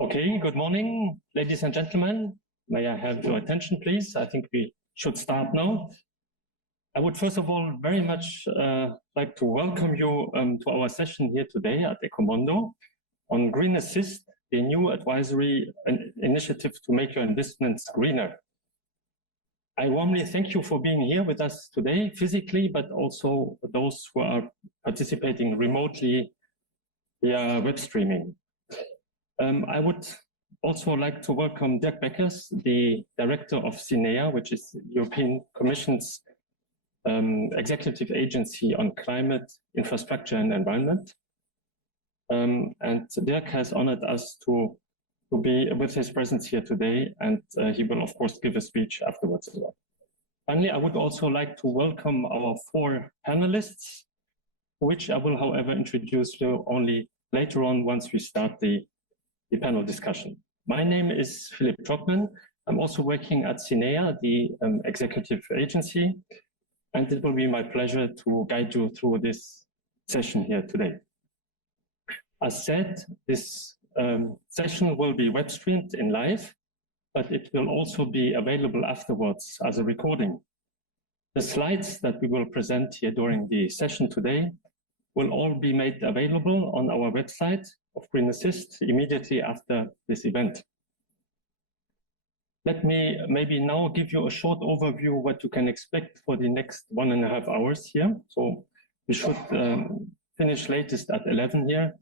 Okay, good morning, ladies and gentlemen. May I have your attention, please? I think we should start now. I would first of all very much like to welcome you to our session here today at Ecomondo on Green Assist, the new advisory initiative to make your investments greener. I warmly thank you for being here with us today physically, but also those who are participating remotely via web streaming. I would also like to welcome Dirk, the director of CINEA, which is the European Commission's executive agency on climate, infrastructure and environment. And Dirk has honored us to be with his presence here today, and he will of course give a speech afterwards as well. Finally, I would also like to welcome our 4 panelists, which I will however introduce you only later on once we start the panel discussion. My name is Philipp. I'm also working at CINEA, the executive agency, and it will be my pleasure to guide you through this session here today. As said, this session will be web streamed in live, but it will also be available afterwards as a recording. The slides that we will present here during the session today will all be made available on our website of Green Assist immediately after this event. Let me maybe now give you a short overview of what you can expect for the next 1.5 hours here. So we should finish latest at 11 here,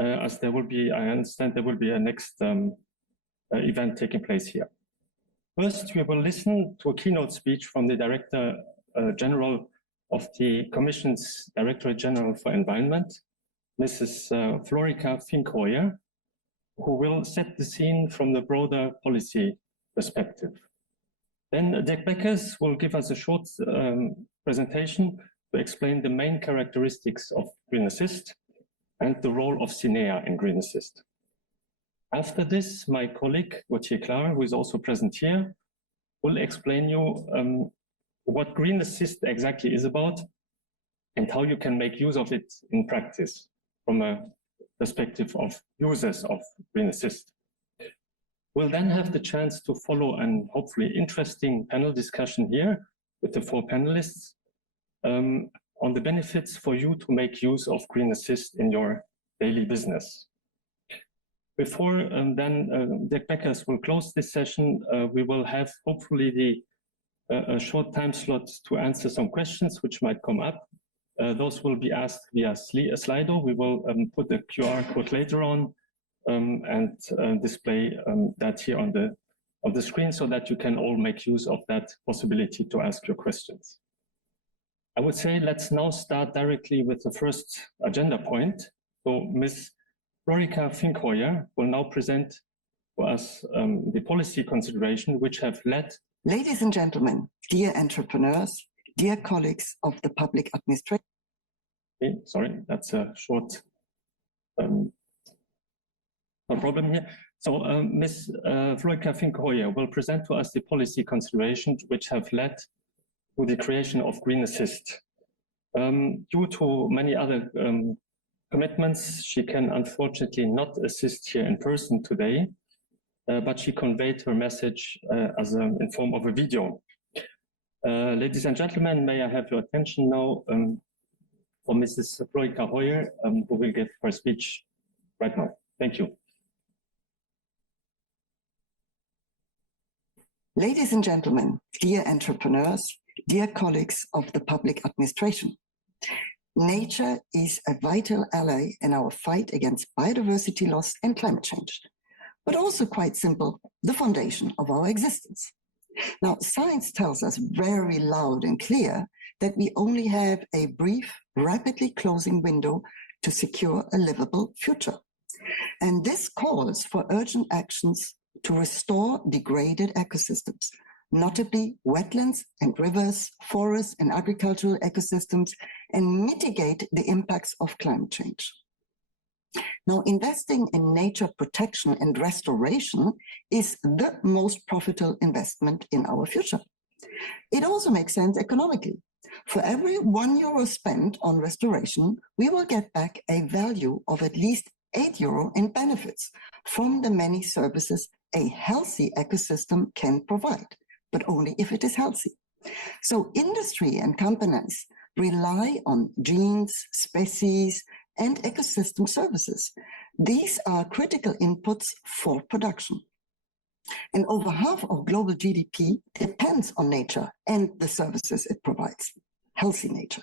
as there will be, I understand there will be a next event taking place here. First, we will listen to a keynote speech from the Director General of the Commission's Directorate General for Environment, Mrs. Florika FINK-HOOIJER, who will set the scene from the broader policy perspective. Then Dirk will give us a short presentation to explain the main characteristics of Green Assist and the role of CINEA in Green Assist. After this, my colleague Gauthier, who is also present here, will explain you what Green Assist exactly is about and how you can make use of it in practice from a perspective of users of Green Assist. We'll then have the chance to follow an hopefully interesting panel discussion here with the 4 panelists on the benefits for you to make use of Green Assist in your daily business. Before Dirk will close this session, we will have hopefully a short time slot to answer some questions which might come up. Those will be asked via Slido. We will put the QR code later on and display that here on the screen so that you can all make use of that possibility to ask your questions. I would say let's now start directly with the first agenda point. So Ms. Florika FINK-HOOIJER will now present for us the policy consideration which have led. Ladies and gentlemen, dear entrepreneurs, dear colleagues of the public administration. Okay, sorry, that's a short no problem here. So Ms. Florika FINK-HOOIJER will present to us the policy considerations which have led to the creation of Green Assist. Due to many other commitments, she can unfortunately not assist here in person today, but she conveyed her message in form of a video. Ladies and gentlemen, may I have your attention now for Mrs. Florika FINK-HOOIJER, who will give her speech right now. Thank you. Ladies and gentlemen, dear entrepreneurs, dear colleagues of the public administration. Nature is a vital ally in our fight against biodiversity loss and climate change, but also quite simple, the foundation of our existence. Now, science tells us very loud and clear that we only have a brief, rapidly closing window to secure a livable future. And this calls for urgent actions to restore degraded ecosystems, notably wetlands and rivers, forests and agricultural ecosystems, and mitigate the impacts of climate change. Now, investing in nature protection and restoration is the most profitable investment in our future. It also makes sense economically. For every €1 spent on restoration, we will get back a value of at least €8 in benefits from the many services a healthy ecosystem can provide, but only if it is healthy. So industry and companies rely on genes, species, and ecosystem services. These are critical inputs for production. And over half of global GDP depends on nature and the services it provides, healthy nature.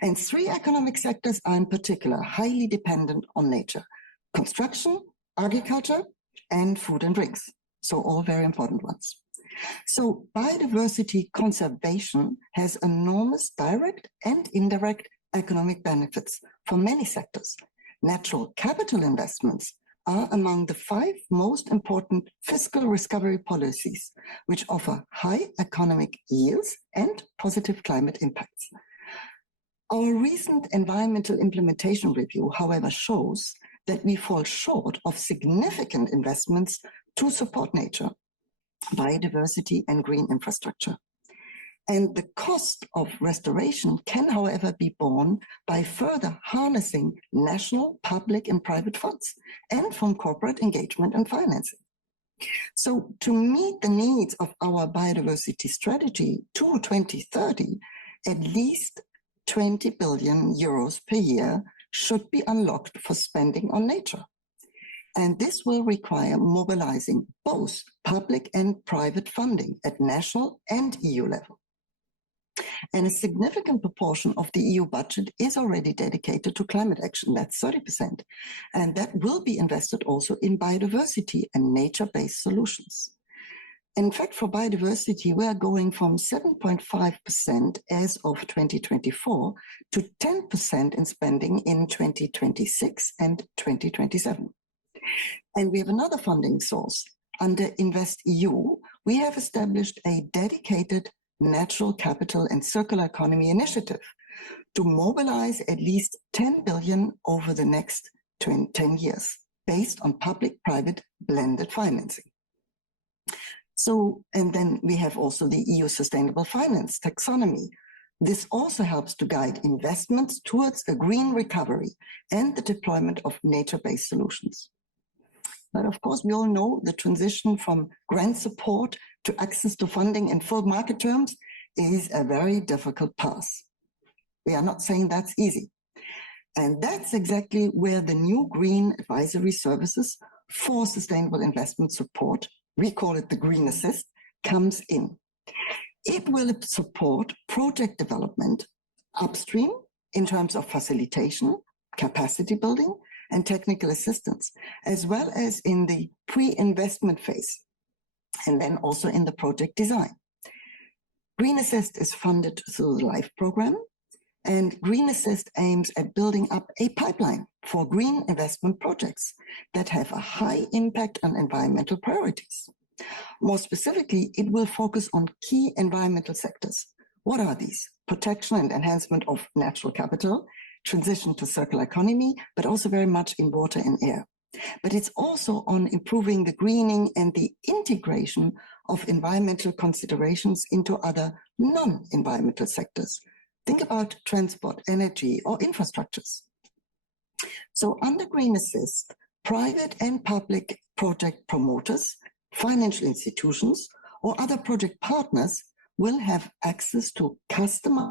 And 3 economic sectors are in particular highly dependent on nature: construction, agriculture, and food and drinks. So all very important ones. So biodiversity conservation has enormous direct and indirect economic benefits for many sectors. Natural capital investments are among the 5 most important fiscal recovery policies, which offer high economic yields and positive climate impacts. Our recent environmental implementation review, however, shows that we fall short of significant investments to support nature, biodiversity, and green infrastructure. And the cost of restoration can, however, be borne by further harnessing national, public, and private funds, and from corporate engagement and financing. So to meet the needs of our biodiversity strategy to 2030, at least €20 billion per year should be unlocked for spending on nature. And this will require mobilizing both public and private funding at national and EU level. And a significant proportion of the EU budget is already dedicated to climate action. That's 30%. And that will be invested also in biodiversity and nature-based solutions. In fact, for biodiversity, we are going from 7.5% as of 2024 to 10% in spending in 2026 and 2027. And we have another funding source. Under InvestEU, we have established a dedicated natural capital and circular economy initiative to mobilize at least 10 billion over the next 10 years, based on public-private blended financing. So, and then we have also the EU Sustainable Finance Taxonomy. This also helps to guide investments towards a green recovery and the deployment of nature-based solutions. But of course, we all know the transition from grant support to access to funding in full market terms is a very difficult path. We are not saying that's easy. And that's exactly where the new green advisory services for sustainable investment support, we call it the Green Assist, comes in. It will support project development upstream in terms of facilitation, capacity building, and technical assistance, as well as in the pre-investment phase, and then also in the project design. Green Assist is funded through the LIFE program, and Green Assist aims at building up a pipeline for green investment projects that have a high impact on environmental priorities. More specifically, it will focus on key environmental sectors. What are these? Protection and enhancement of natural capital, transition to circular economy, but also very much in water and air. But it's also on improving the greening and the integration of environmental considerations into other non-environmental sectors. Think about transport, energy, or infrastructures. So under Green Assist, private and public project promoters, financial institutions, or other project partners will have access to customer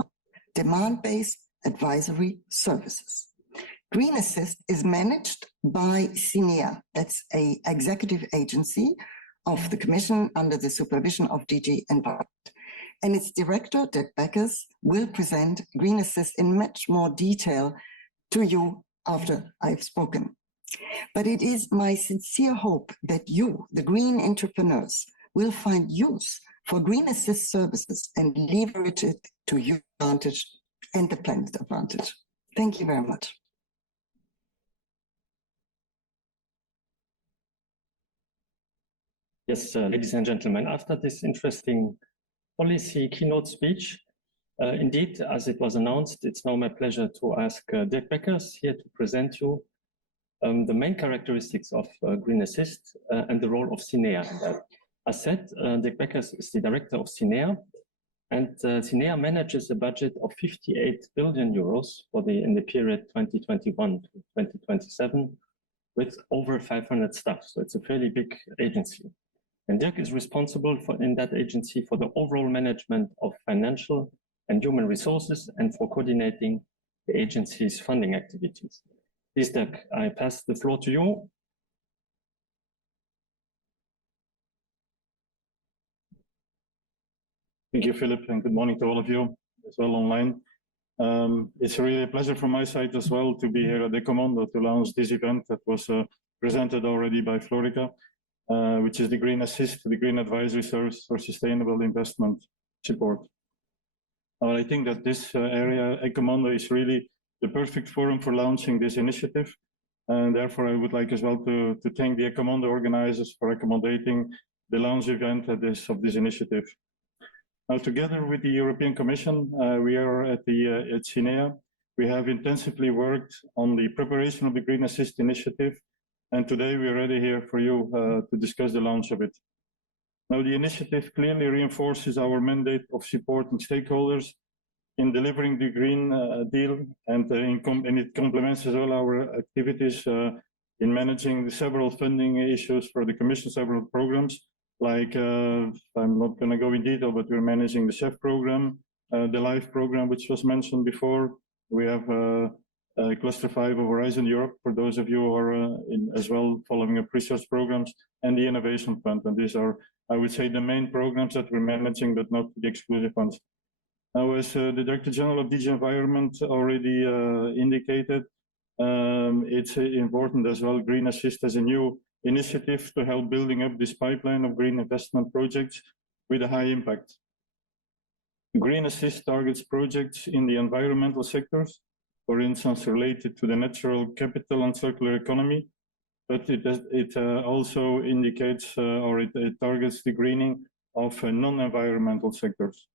demand-based advisory services. Green Assist is managed by CINEA, that's an executive agency of the Commission under the supervision of DG Environment. And its director, Dirk, will present Green Assist in much more detail to you after I've spoken. But it is my sincere hope that you, the green entrepreneurs, will find use for Green Assist services and leverage it to your advantage and the planet's advantage. Thank you very much. Yes, ladies and gentlemen, after this interesting policy keynote speech, indeed, as it was announced, it's now my pleasure to ask Dirk BECKERS here to present you the main characteristics of Green Assist and the role of CINEA in that. As said, Dirk BECKERS is the director of CINEA, and CINEA manages a budget of 58 billion euros in the period 2021 to 2027 with over 500 staff. So it's a fairly big agency. And Dirk is responsible for, in that agency, for the overall management of financial and human resources and for coordinating the agency's funding activities. Please, Dirk, I pass the floor to you. Thank you, Philip, and good morning to all of you as well online. It's really a pleasure from my side as well to be here at Ecomondo to launch this event that was presented already by Florika, which is the Green Assist, the Green Advisory Service for Sustainable Investment Support. I think that this area, Ecomondo, is really the perfect forum for launching this initiative. And therefore, I would like as well to thank the Ecomondo organizers for accommodating the launch event of this initiative. Now, together with the European Commission, we are at CINEA. We have intensively worked on the preparation of the Green Assist initiative, and today we are ready here for you to discuss the launch of it. Now, the initiative clearly reinforces our mandate of supporting stakeholders in delivering the Green Deal, and it complements as well our activities in managing the several funding issues for the Commission, several programs. Like, I'm not going to go in detail, but we're managing the CEF program, the LIFE program, which was mentioned before. We have Cluster 5 of Horizon Europe, for those of you who are as well following up research programs, and the Innovation Fund. And these are, I would say, the main programs that we're managing, but not the exclusive ones. Now, as the Director General of DG Environment already indicated, it's important as well, Green Assist as a new initiative to help building up this pipeline of green investment projects with a high impact. Green Assist targets projects in the environmental sectors, for instance, related to the natural capital and circular economy, but it also indicates or it targets the greening of non-environmental sectors.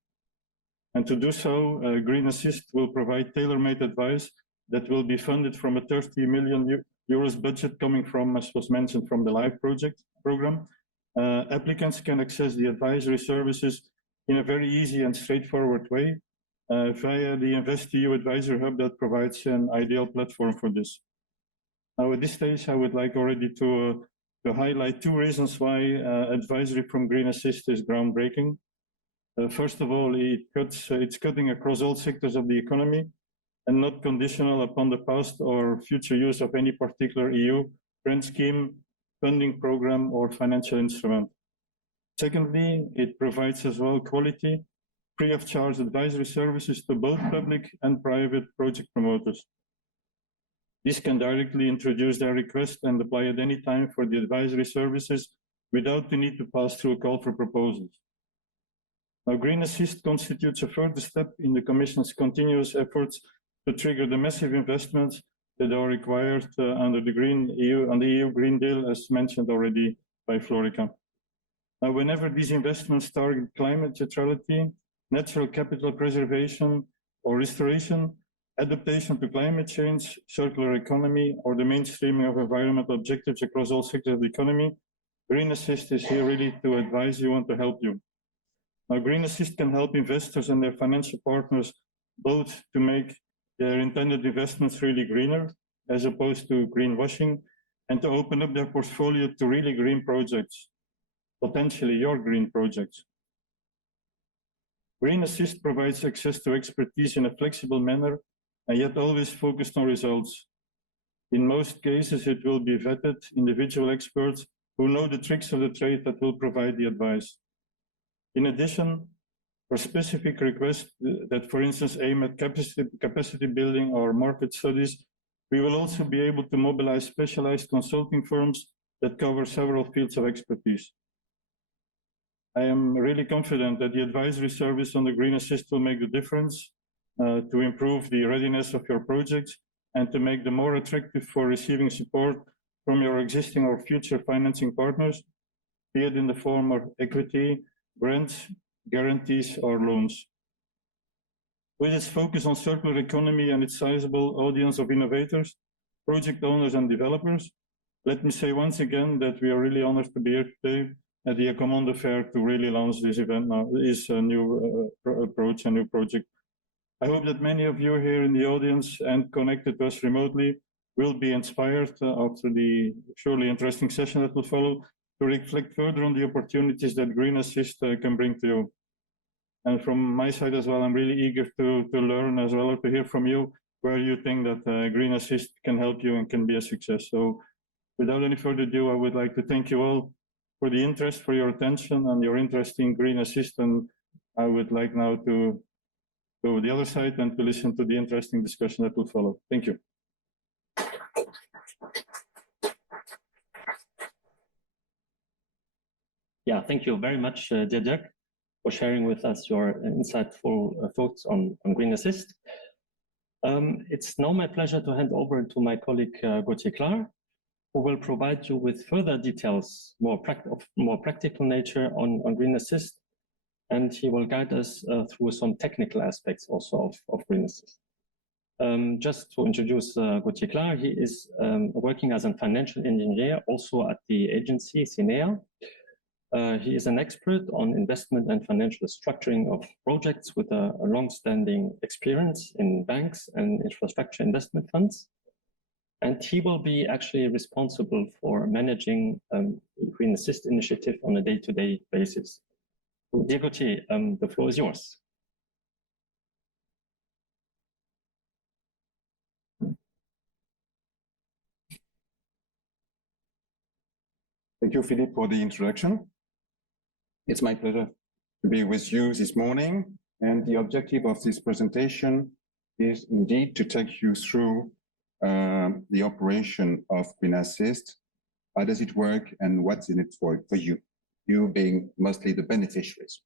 And to do so, Green Assist will provide tailor-made advice that will be funded from a 30 million euros budget coming from, as was mentioned, from the LIFE program. Applicants can access the advisory services in a very easy and straightforward way via the InvestEU Advisor Hub that provides an ideal platform for this. Now, at this stage, I would like already to highlight two reasons why advisory from Green Assist is groundbreaking. First of all, it's cutting across all sectors of the economy and not conditional upon the past or future use of any particular EU grant scheme, funding program, or financial instrument. Secondly, it provides as well quality, free of charge advisory services to both public and private project promoters. These can directly introduce their request and apply at any time for the advisory services without the need to pass through a call for proposals. Now, Green Assist constitutes a further step in the Commission's continuous efforts to trigger the massive investments that are required under the EU Green Deal, as mentioned already by Florika. Now, whenever these investments target climate neutrality, natural capital preservation or restoration, adaptation to climate change, circular economy, or the mainstreaming of environmental objectives across all sectors of the economy, Green Assist is here really to advise you and to help you. Now, Green Assist can help investors and their financial partners both to make their intended investments really greener, as opposed to greenwashing, and to open up their portfolio to really green projects, potentially your green projects. Green Assist provides access to expertise in a flexible manner, and yet always focused on results. In most cases, it will be vetted individual experts who know the tricks of the trade that will provide the advice. In addition, for specific requests that, for instance, aim at capacity building or market studies, we will also be able to mobilize specialized consulting firms that cover several fields of expertise. I am really confident that the advisory service on the Green Assist will make the difference to improve the readiness of your projects and to make them more attractive for receiving support from your existing or future financing partners, be it in the form of equity, grants, guarantees, or loans. With its focus on circular economy and its sizable audience of innovators, project owners, and developers, let me say once again that we are really honored to be here today at the Ecomondo Fair to really launch this event now, this new approach, a new project. I hope that many of you here in the audience and connected to us remotely will be inspired after the surely interesting session that will follow to reflect further on the opportunities that Green Assist can bring to you. And from my side as well, I'm really eager to learn as well, to hear from you where you think that Green Assist can help you and can be a success. So without any further ado, I would like to thank you all for the interest, for your attention and your interest in Green Assist. And I would like now to go to the other side and to listen to the interesting discussion that will follow. Thank you. Yeah, thank you very much, dear Dirk, for sharing with us your insightful thoughts on Green Assist. It's now my pleasure to hand over to my colleague Gauthier CLAR, who will provide you with further details, of more practical nature on Green Assist, and he will guide us through some technical aspects also of Green Assist. Just to introduce Gauthier CLAR, he is working as a financial engineer also at the agency CINEA. He is an expert on investment and financial structuring of projects with a long-standing experience in banks and infrastructure investment funds. And he will be actually responsible for managing Green Assist initiative on a day-to-day basis. So, dear Gauthier, the floor is yours. Thank you, Philipp, for the introduction. It's my pleasure to be with you this morning, and the objective of this presentation is indeed to take you through the operation of Green Assist. How does it work and what's in it for you, you being mostly the beneficiaries.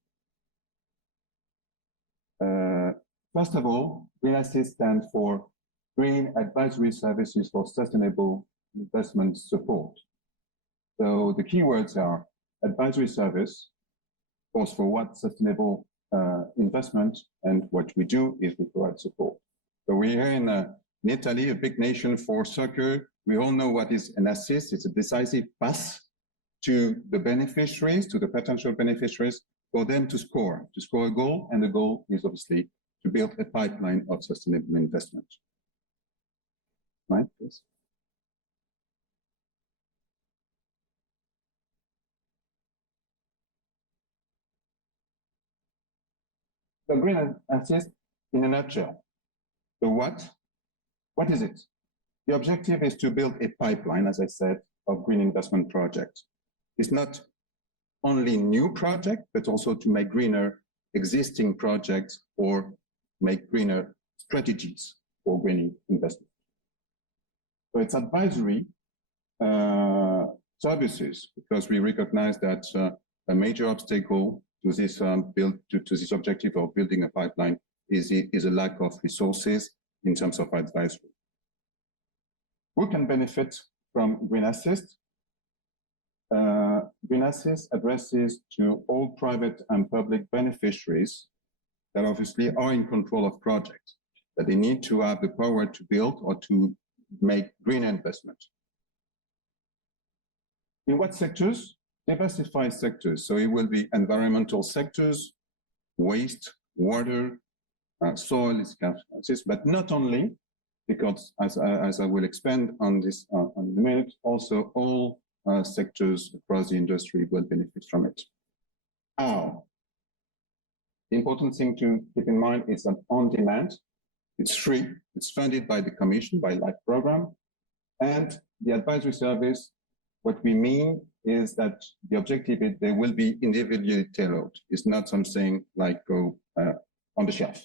First of all, Green Assist stands for Green Advisory Services for Sustainable Investment Support. So the keywords are advisory service, of course, for what sustainable investment, and what we do is we provide support. So we're here in Italy, a big nation for soccer. We all know what is an assist. It's a decisive pass to the beneficiaries, to the potential beneficiaries, for them to score a goal, and the goal is obviously to build a pipeline of sustainable investment. Right, please. So Green Assist in a nutshell. So what is it? The objective is to build a pipeline, as I said, of green investment projects. It's not only new projects, but also to make greener existing projects or make greener strategies for green investment. So it's advisory services, because we recognize that a major obstacle to this to this objective of building a pipeline is a lack of resources in terms of advisory. Who can benefit from Green Assist? Green Assist addresses to all private and public beneficiaries that obviously are in control of projects, that they need to have the power to build or to make green investment. In what sectors? Diversified sectors. So it will be environmental sectors, waste, water, soil, but not only, because as I will expand on this in a minute, also all sectors across the industry will benefit from it. How? The important thing to keep in mind is that on demand, it's free, it's funded by the Commission, by LIFE program, and the advisory service, what we mean is that the objective is they will be individually tailored. It's not something like go on the shelf.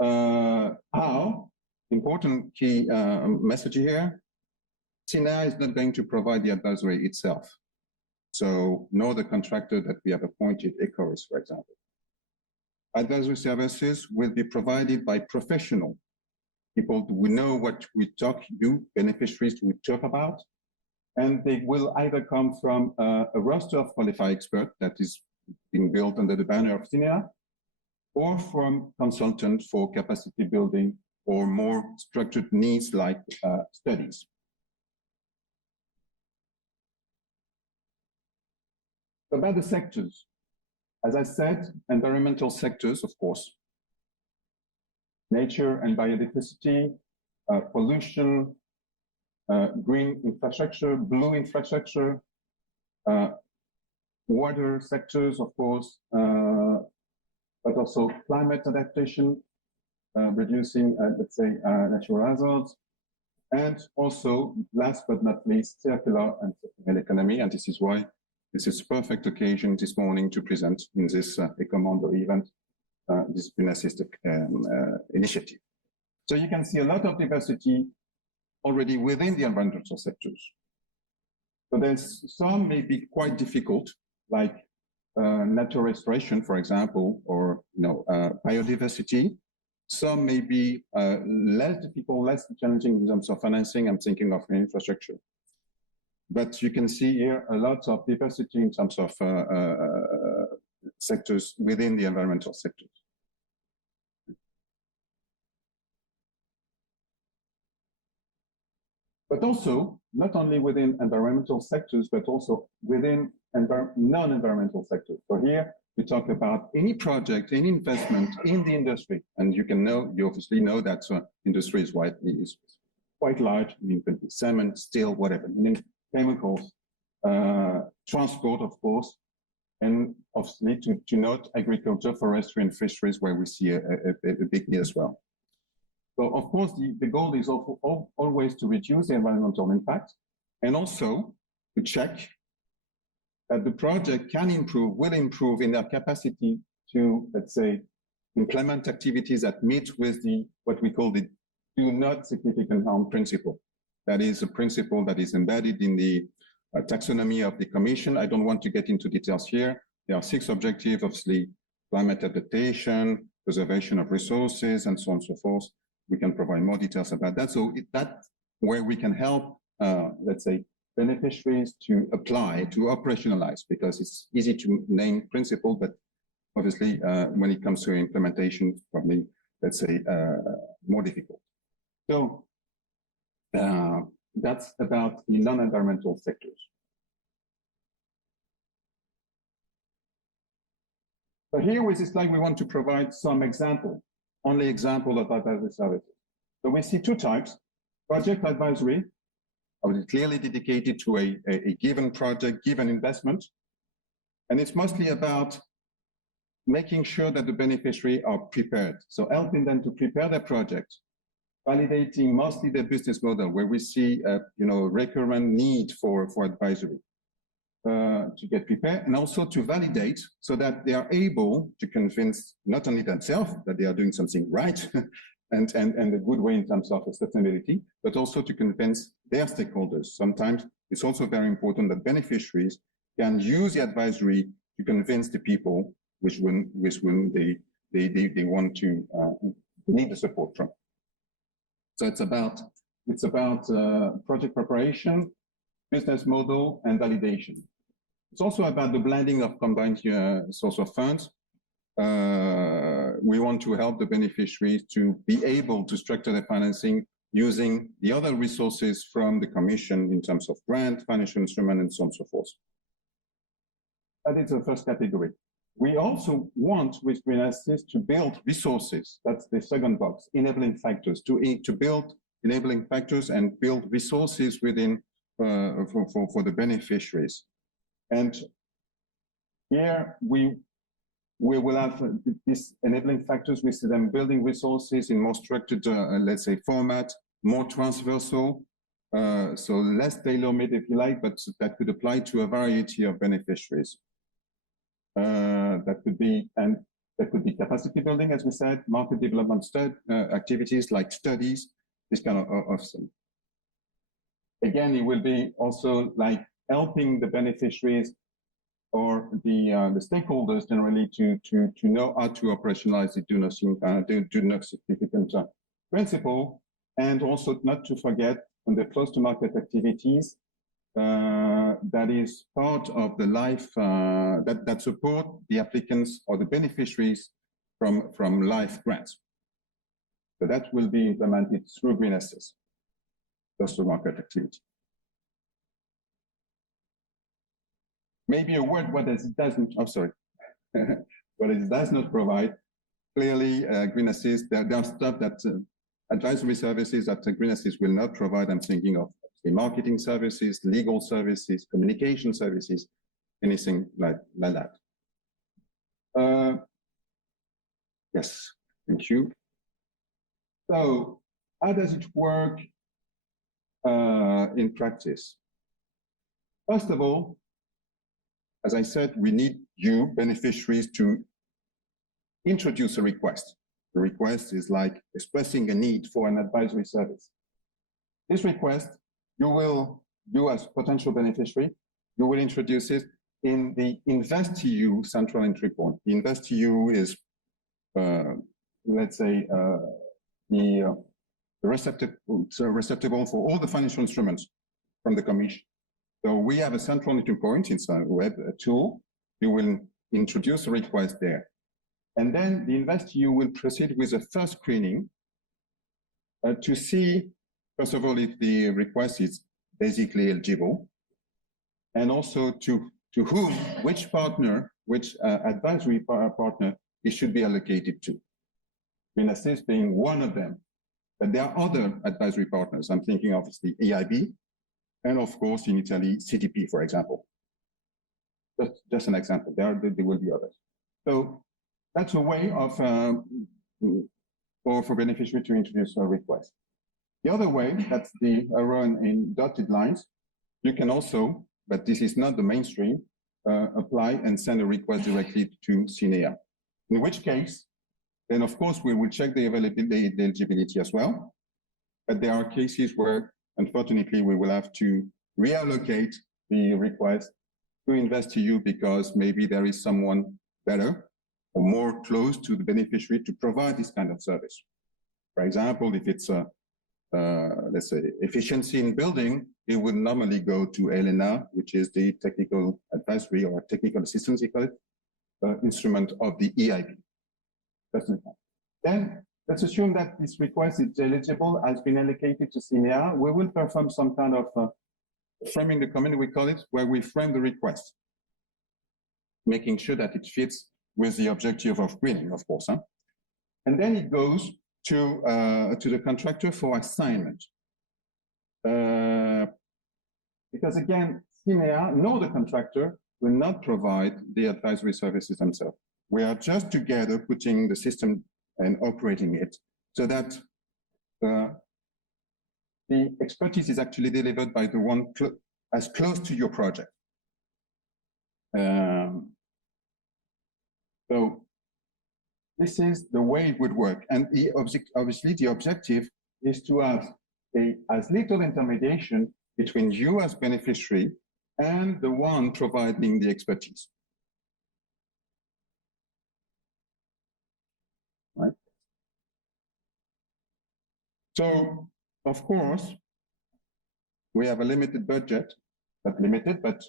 How? Important key message here. CINEA is not going to provide the advisory itself. So nor the contractor that we have appointed, ECOMONDO, for example. Advisory services will be provided by professional people who know what we beneficiaries we talk about. And they will either come from a roster of qualified experts that is being built under the banner of CINEA, or from consultants for capacity building or more structured needs like studies. About the sectors, as I said, environmental sectors, of course, nature and biodiversity, pollution, green infrastructure, blue infrastructure, water sectors, of course, but also climate adaptation, reducing, let's say, natural hazards, and also, last but not least, circular and sustainable economy. And this is why this is a perfect occasion this morning to present in this Ecomondo event this green assist initiative. So you can see a lot of diversity already within the environmental sectors. So there's some may be quite difficult, like natural restoration, for example, or biodiversity. Some may be less difficult, less challenging in terms of financing. I'm thinking of infrastructure. But you can see here a lot of diversity in terms of sectors within the environmental sectors. But also, not only within environmental sectors, but also within non-environmental sectors. So here, we talk about any project, any investment in the industry. And you obviously know that industry is quite large. I mean, it could be cement, steel, whatever, chemicals, transport, of course, and obviously to note agriculture, forestry, and fisheries, where we see a big need as well. So, of course, the goal is always to reduce the environmental impact and also to check that the project can improve, will improve in their capacity to, let's say, implement activities that meet with what we call the do not significant harm principle. That is a principle that is embedded in the taxonomy of the Commission. I don't want to get into details here. There are 6 objectives, obviously, climate adaptation, preservation of resources, and so on and so forth. We can provide more details about that. So that's where we can help, let's say, beneficiaries to apply, to operationalize, because it's easy to name principle, but obviously when it comes to implementation, probably, let's say, more difficult. So that's about the non-environmental sectors. So here with this slide, we want to provide some only example of advisory services. So we see 2 types: project advisory, clearly dedicated to a given project, given investment. And it's mostly about making sure that the beneficiaries are prepared. So helping them to prepare their project, validating mostly their business model, where we see recurrent need for advisory to get prepared, and also to validate so that they are able to convince not only themselves that they are doing something right and a good way in terms of sustainability, but also to convince their stakeholders. Sometimes it's also very important that beneficiaries can use the advisory to convince the people with whom they want to need the support from. So it's about project preparation, business model, and validation. It's also about the blending of combined source of funds. We want to help the beneficiaries to be able to structure their financing using the other resources from the Commission in terms of grant, financial instrument, and so on and so forth. That is the first category. We also want, with Green Assist, to build resources. That's the second box, enabling factors, to build enabling factors and build resources within for the beneficiaries. And here we will have these enabling factors. We see them building resources in more structured, let's say, format, more transversal, so less tailor-made, if you like, but that could apply to a variety of beneficiaries. That could be capacity building, as we said, market development activities like studies, this kind of thing. Again, it will be also like helping the beneficiaries or the stakeholders generally to know how to operationalize the do not significant principle, and also not to forget on the close to market activities that is part of the life that support the applicants or the beneficiaries from life grants. So that will be implemented through Green Assist, close to market activity. Maybe a word what it doesn't, what it does not provide. Clearly, Green Assist, there are stuff that advisory services that Green Assist will not provide. I'm thinking of marketing services, legal services, communication services, anything like that. Yes, thank you. So how does it work in practice? First of all, as I said, we need you, beneficiaries, to introduce a request. The request is like expressing a need for an advisory service. This request, you as potential beneficiary, you will introduce it in the InvestEU central entry point. The InvestEU is, let's say, the receptacle for all the financial instruments from the Commission. So we have a central entry point inside a web tool. You will introduce a request there. And then the InvestEU will proceed with a first screening to see, first of all, if the request is basically eligible, and also to whom, which partner, which advisory partner it should be allocated to. CINEA being one of them. But there are other advisory partners. I'm thinking of the EIB, and of course in Italy, CDP, for example. Just an example. There will be others. So that's a way of for beneficiary to introduce a request. The other way, that's the arrow in dotted lines. You can also, but this is not the mainstream, apply and send a request directly to CINEA. In which case, then of course we will check the availability, the eligibility as well. But there are cases where, unfortunately, we will have to reallocate the request to InvestEU because maybe there is someone better or more close to the beneficiary to provide this kind of service. For example, if it's let's say efficiency in building, it would normally go to ELENA, which is the technical advisory or technical assistance instrument of the EIB. Then let's assume that this request is eligible, has been allocated to CINEA. We will perform some kind of framing the comment, we call it, where we frame the request, making sure that it fits with the objective of greening, of course. And then it goes to the contractor for assignment. Because again, CINEA, nor the contractor, will not provide the advisory services themselves. We are just together putting the system and operating it so that the expertise is actually delivered by the one as close to your project. So this is the way it would work. And obviously the objective is to have as little intermediation between you as beneficiary and the one providing the expertise. Right? So, of course, we have a limited budget, not limited, but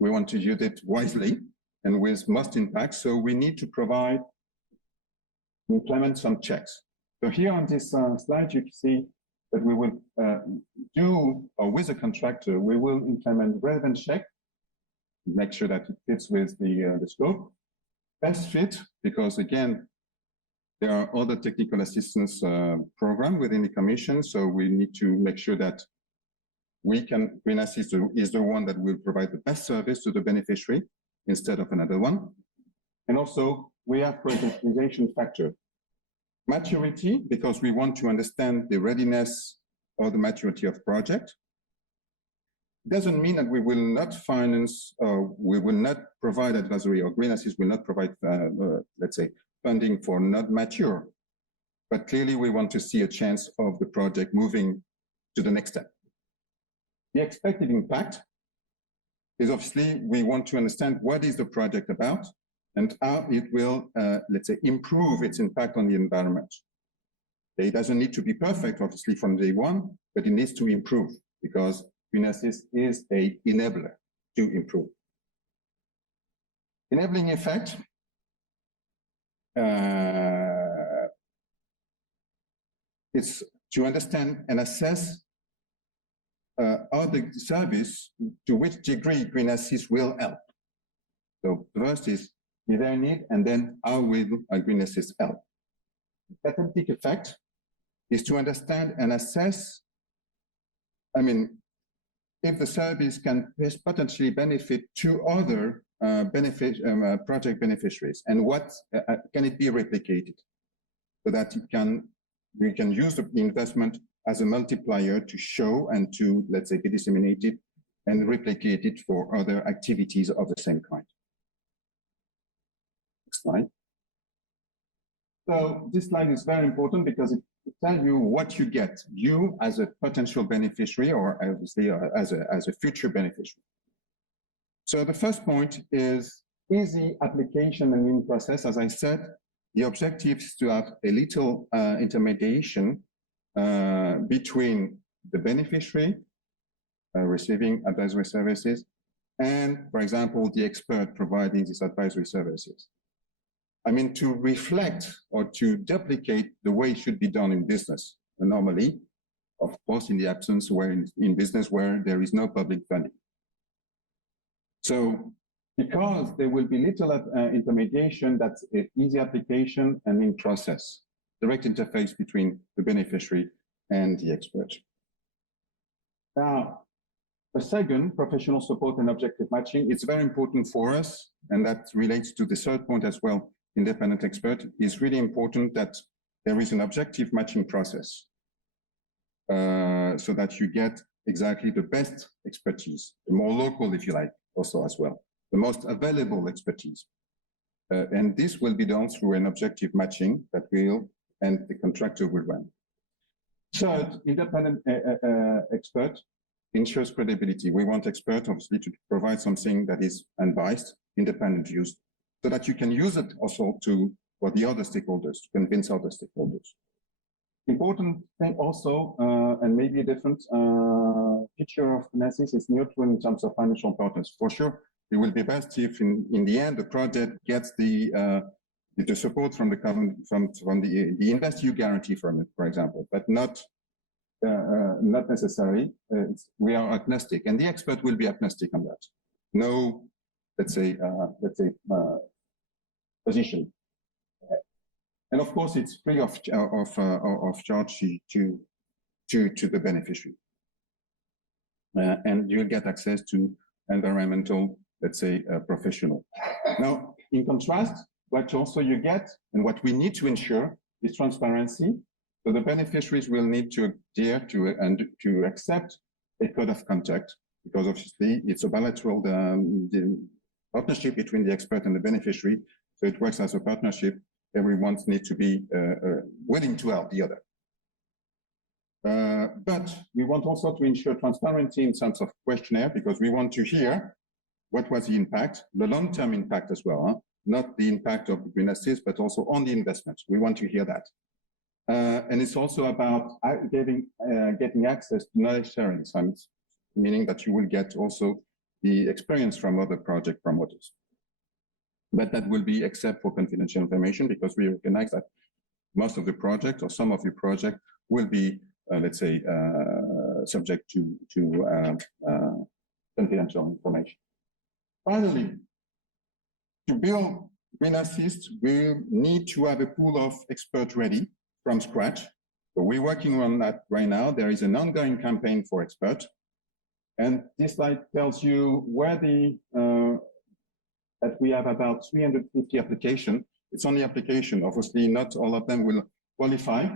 we want to use it wisely and with most impact. So we need to implement some checks. So here on this slide, you can see that we will or with a contractor, we will implement relevant check, make sure that it fits with the scope. Best fit, because again, there are other technical assistance programs within the Commission, so we need to make sure that Green Assist is the one that will provide the best service to the beneficiary instead of another one. And also, we have prioritization factor. Maturity, because we want to understand the readiness or the maturity of project. Doesn't mean that we will not finance, or we will not provide advisory, or Green Assist will not provide, let's say, funding for not mature. But clearly we want to see a chance of the project moving to the next step. The expected impact is obviously we want to understand what is the project about and how it will, let's say, improve its impact on the environment. It doesn't need to be perfect, obviously, from day one, but it needs to improve because Green Assist is an enabler to improve. Enabling effect. It's to understand and assess how the service, to which degree Green Assist will help. So first is there a need, and then how will Green Assist help? Catalytic effect is to understand and assess, if the service can potentially benefit to other project beneficiaries, and what can it be replicated so that we can use the investment as a multiplier to show and to, let's say, be disseminated and replicate it for other activities of the same kind. Next slide. So this slide is very important because it tells you what you get, you as a potential beneficiary or obviously as a future beneficiary. So the first point is easy application and in process. As I said, the objective is to have a little intermediation between the beneficiary receiving advisory services and, for example, the expert providing these advisory services. I mean, to reflect or to duplicate the way it should be done in business. And normally, of course, in the absence where in business where there is no public funding. So, because there will be little intermediation, that's an easy application and in process, direct interface between the beneficiary and the expert. Now, the second, professional support and objective matching, it's very important for us, and that relates to the third point as well. Independent expert, is really important that there is an objective matching process so that you get exactly the best expertise, the more local, if you like, also as well, the most available expertise. And this will be done through an objective matching that will, and the contractor will run. Third, independent expert ensures credibility. We want expert, obviously, to provide something that is unbiased, independent views, so that you can use it also for the other stakeholders, to convince other stakeholders. Important thing also, and maybe a different feature of NASIS is neutral in terms of financial partners. For sure, it will be best if in the end the project gets the support from the InvestEU guarantee from it, for example, but not necessary. We are agnostic, and the expert will be agnostic on that. No, let's say position. And of course, it's free of charge to the beneficiary. And you'll get access to environmental, let's say, professional. Now, in contrast, what also you get and what we need to ensure is transparency. So the beneficiaries will need to adhere to and to accept a code of conduct, because obviously it's a bilateral the partnership between the expert and the beneficiary. So it works as a partnership. Everyone needs to be willing to help the other. But we want also to ensure transparency in terms of questionnaire, because we want to hear what was the impact, the long-term impact as well, huh? Not the impact of the green assist, but also on the investments. We want to hear that. And it's also about getting access to knowledge sharing, meaning that you will get also the experience from other project promoters. But that will be except for confidential information, because we recognize that most of the project or some of the project will be, let's say, subject to confidential information. Finally, to build green assist, we need to have a pool of experts ready from scratch. So we're working on that right now. There is an ongoing campaign for experts. And this slide tells you where that we have about 350 applications. It's only application. Obviously, not all of them will qualify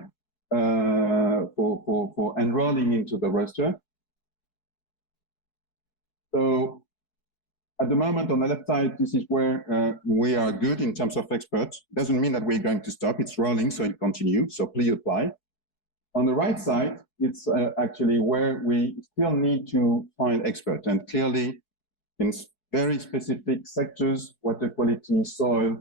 for enrolling into the roster. So at the moment, on the left side, this is where we are good in terms of experts. Doesn't mean that we're going to stop. It's rolling, so it continues. So please apply. On the right side, it's actually where we still need to find experts. And clearly, in very specific sectors, water quality, soil,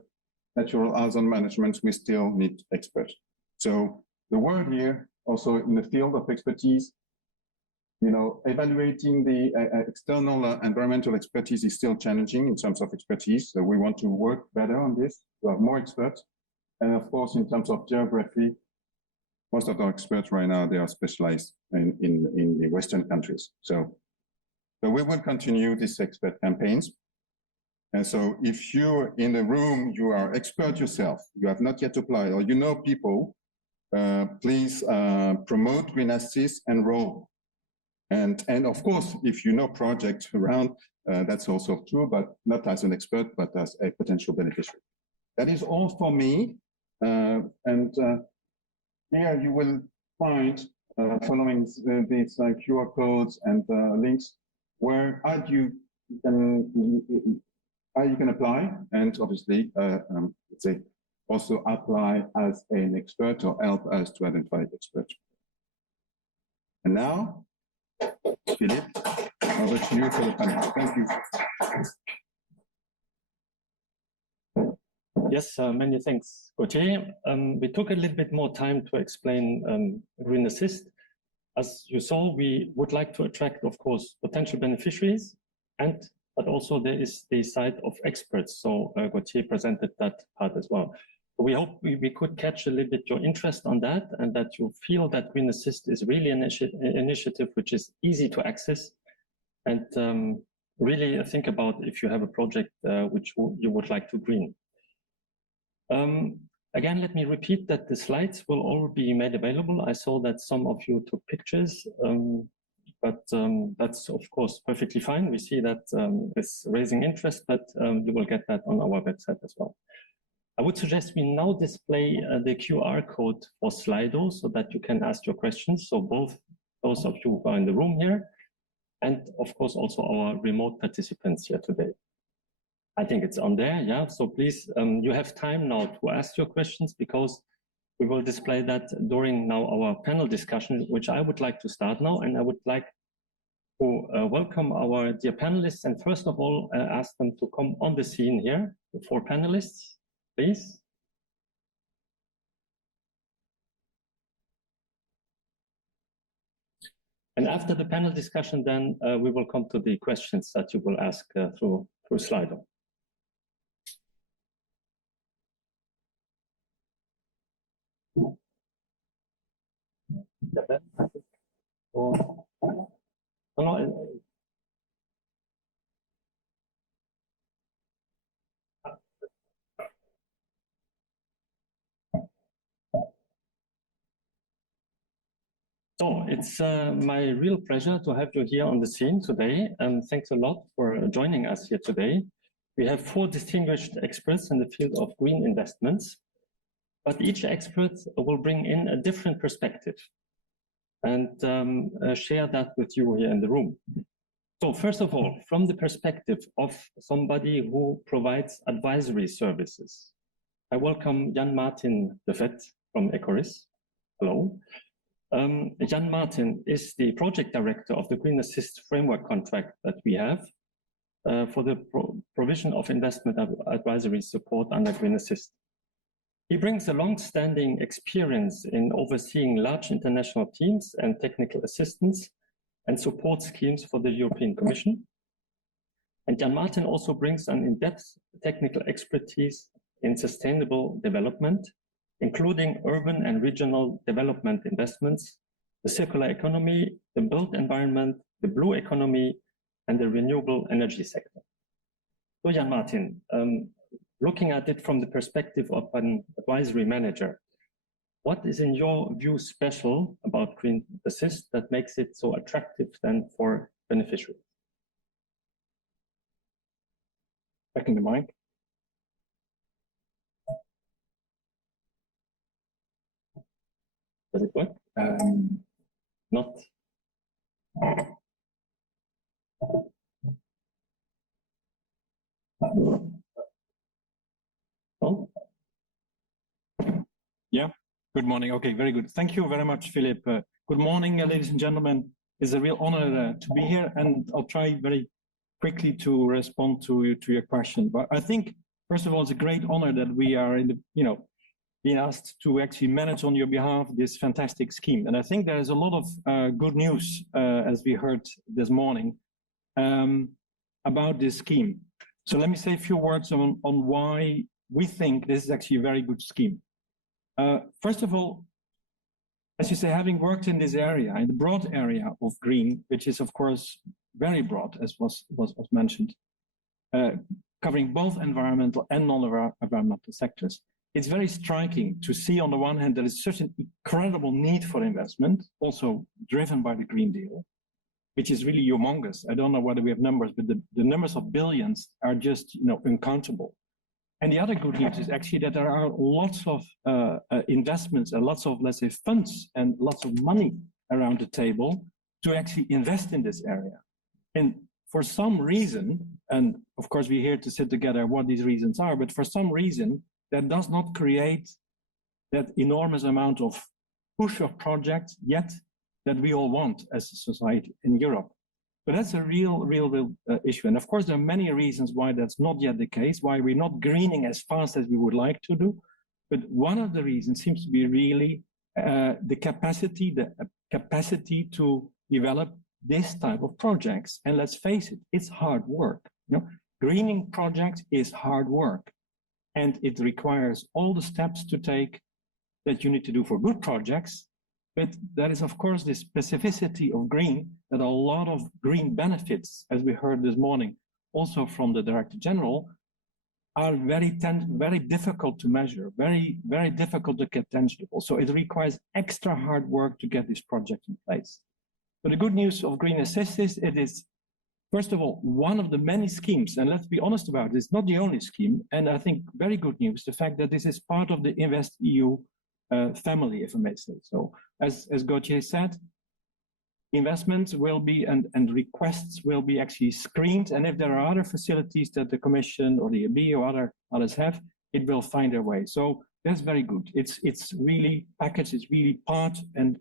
natural hazard management, we still need experts. So the word here, also in the field of expertise, evaluating the external environmental expertise is still challenging in terms of expertise. So we want to work better on this, to have more experts. And of course, in terms of geography, most of our experts right now, they are specialized in the Western countries. So we will continue these expert campaigns. And so if you're in the room, you are expert yourself, you have not yet applied, or you know people, please promote Green Assist, enroll. And of course, if you know projects around, that's also true, but not as an expert, but as a potential beneficiary. That is all for me. Here you will find, following these QR codes and links, where you can apply, and obviously, let's say, also apply as an expert or help us to identify experts. And now, Philipp, over to you for the panel. Thank you. Yes, many thanks, Gauthier. We took a little bit more time to explain Green Assist. As you saw, we would like to attract, of course, potential beneficiaries, but also there is the side of experts. So Gauthier presented that part as well. We hope we could catch a little bit your interest on that, and that you feel that Green Assist is really an initiative which is easy to access, and really think about if you have a project which you would like to green. Again, let me repeat that the slides will all be made available. I saw that some of you took pictures, but that's of course perfectly fine. We see that it's raising interest, but you will get that on our website as well. I would suggest we now display the QR code for Slido so that you can ask your questions. So both those of you who are in the room here, and of course also our remote participants here today. I think it's on there, yeah. So please, you have time now to ask your questions, because we will display that during now our panel discussion, which I would like to start now. And I would like to welcome our dear panelists, and first of all, ask them to come on the scene here, the 4 panelists, please. And after the panel discussion, then we will come to the questions that you will ask through Slido. So it's my real pleasure to have you here on the scene today, and thanks a lot for joining us here today. We have 4 distinguished experts in the field of green investments, but each expert will bring in a different perspective and share that with you here in the room. So first of all, from the perspective of somebody who provides advisory services, I welcome Jan-Martin de Vet from BECKERS. Hello. Jan-Martin is the project director of the Green Assist framework contract that we have for the provision of investment advisory support under Green Assist. He brings a long-standing experience in overseeing large international teams and technical assistance and support schemes for the European Commission. And Jan-Martin also brings an in-depth technical expertise in sustainable development, including urban and regional development investments, the circular economy, the built environment, the blue economy, and the renewable energy sector. So Jan-Martin, looking at it from the perspective of an advisory manager, what is in your view special about Green Assist that makes it so attractive then for beneficiaries? Back in the mic. Does it work? Not. Oh. Yeah, good morning. Okay, very good. Thank you very much, Philipp. Good morning, ladies and gentlemen. It's a real honor to be here, and I'll try very quickly to respond to your question. But I think, first of all, it's a great honor that we are in the, being asked to actually manage on your behalf this fantastic scheme. And I think there is a lot of good news, as we heard this morning, about this scheme. So let me say a few words on why we think this is actually a very good scheme. First of all, as you say, having worked in this area, in the broad area of green, which is of course very broad, as was mentioned, covering both environmental and non-environmental sectors, it's very striking to see on the one hand there is such an incredible need for investment, also driven by the Green Deal. which is really humongous. I don't know whether we have numbers, but the numbers of billions are just, you know, uncountable. And the other good news is actually that there are lots of investments and lots of, let's say, funds and lots of money around the table to actually invest in this area. And for some reason, and of course we're here to sit together what these reasons are, but for some reason that does not create that enormous amount of push of projects yet that we all want as a society in Europe. But that's a real issue. And of course, there are many reasons why that's not yet the case, why we're not greening as fast as we would like to do. But one of the reasons seems to be really the capacity to develop this type of projects. And let's face it, it's hard work. You know, greening projects is hard work. And it requires all the steps to take that you need to do for good projects. But there is, of course, this specificity of green, that a lot of green benefits, as we heard this morning, also from the Director General, are very difficult to measure, very difficult to get tangible. So it requires extra hard work to get this project in place. But the good news of Green Assist is it is, first of all, one of the many schemes, and let's be honest about it, it's not the only scheme. And I think very good news, the fact that this is part of the InvestEU family, if I may say so. As Gauthier said, investments will be and requests will be actually screened, and if there are other facilities that the Commission or the EB or others have, it will find their way. So that's very good. It's really packaged, it's really part and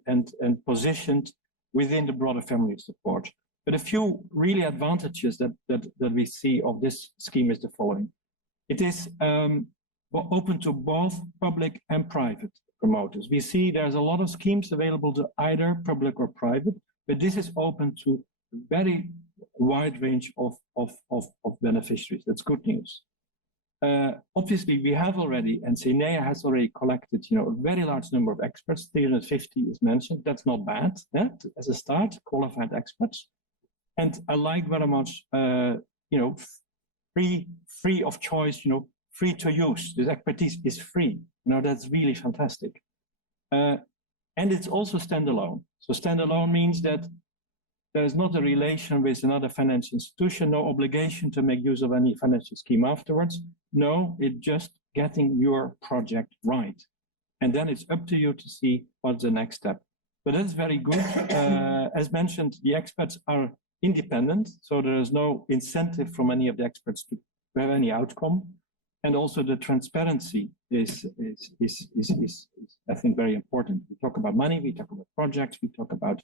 positioned within the broader family of support. But a few really advantages that we see of this scheme is the following. It is open to both public and private promoters. We see there's a lot of schemes available to either public or private, but this is open to a very wide range of beneficiaries. That's good news. Obviously, we have already, and CINEA has already collected, you know, a very large number of experts. 350 is mentioned. That's not bad, as a start, qualified experts. And I like very much, you know, free of choice, you know, free to use. This expertise is free. You know, that's really fantastic. And it's also standalone. So standalone means that there is not a relation with another financial institution, no obligation to make use of any financial scheme afterwards. No, it's just getting your project right. And then it's up to you to see what's the next step. But that's very good. As mentioned, the experts are independent, so there is no incentive from any of the experts to have any outcome. And also the transparency is I think, very important. We talk about money, we talk about projects, we talk about,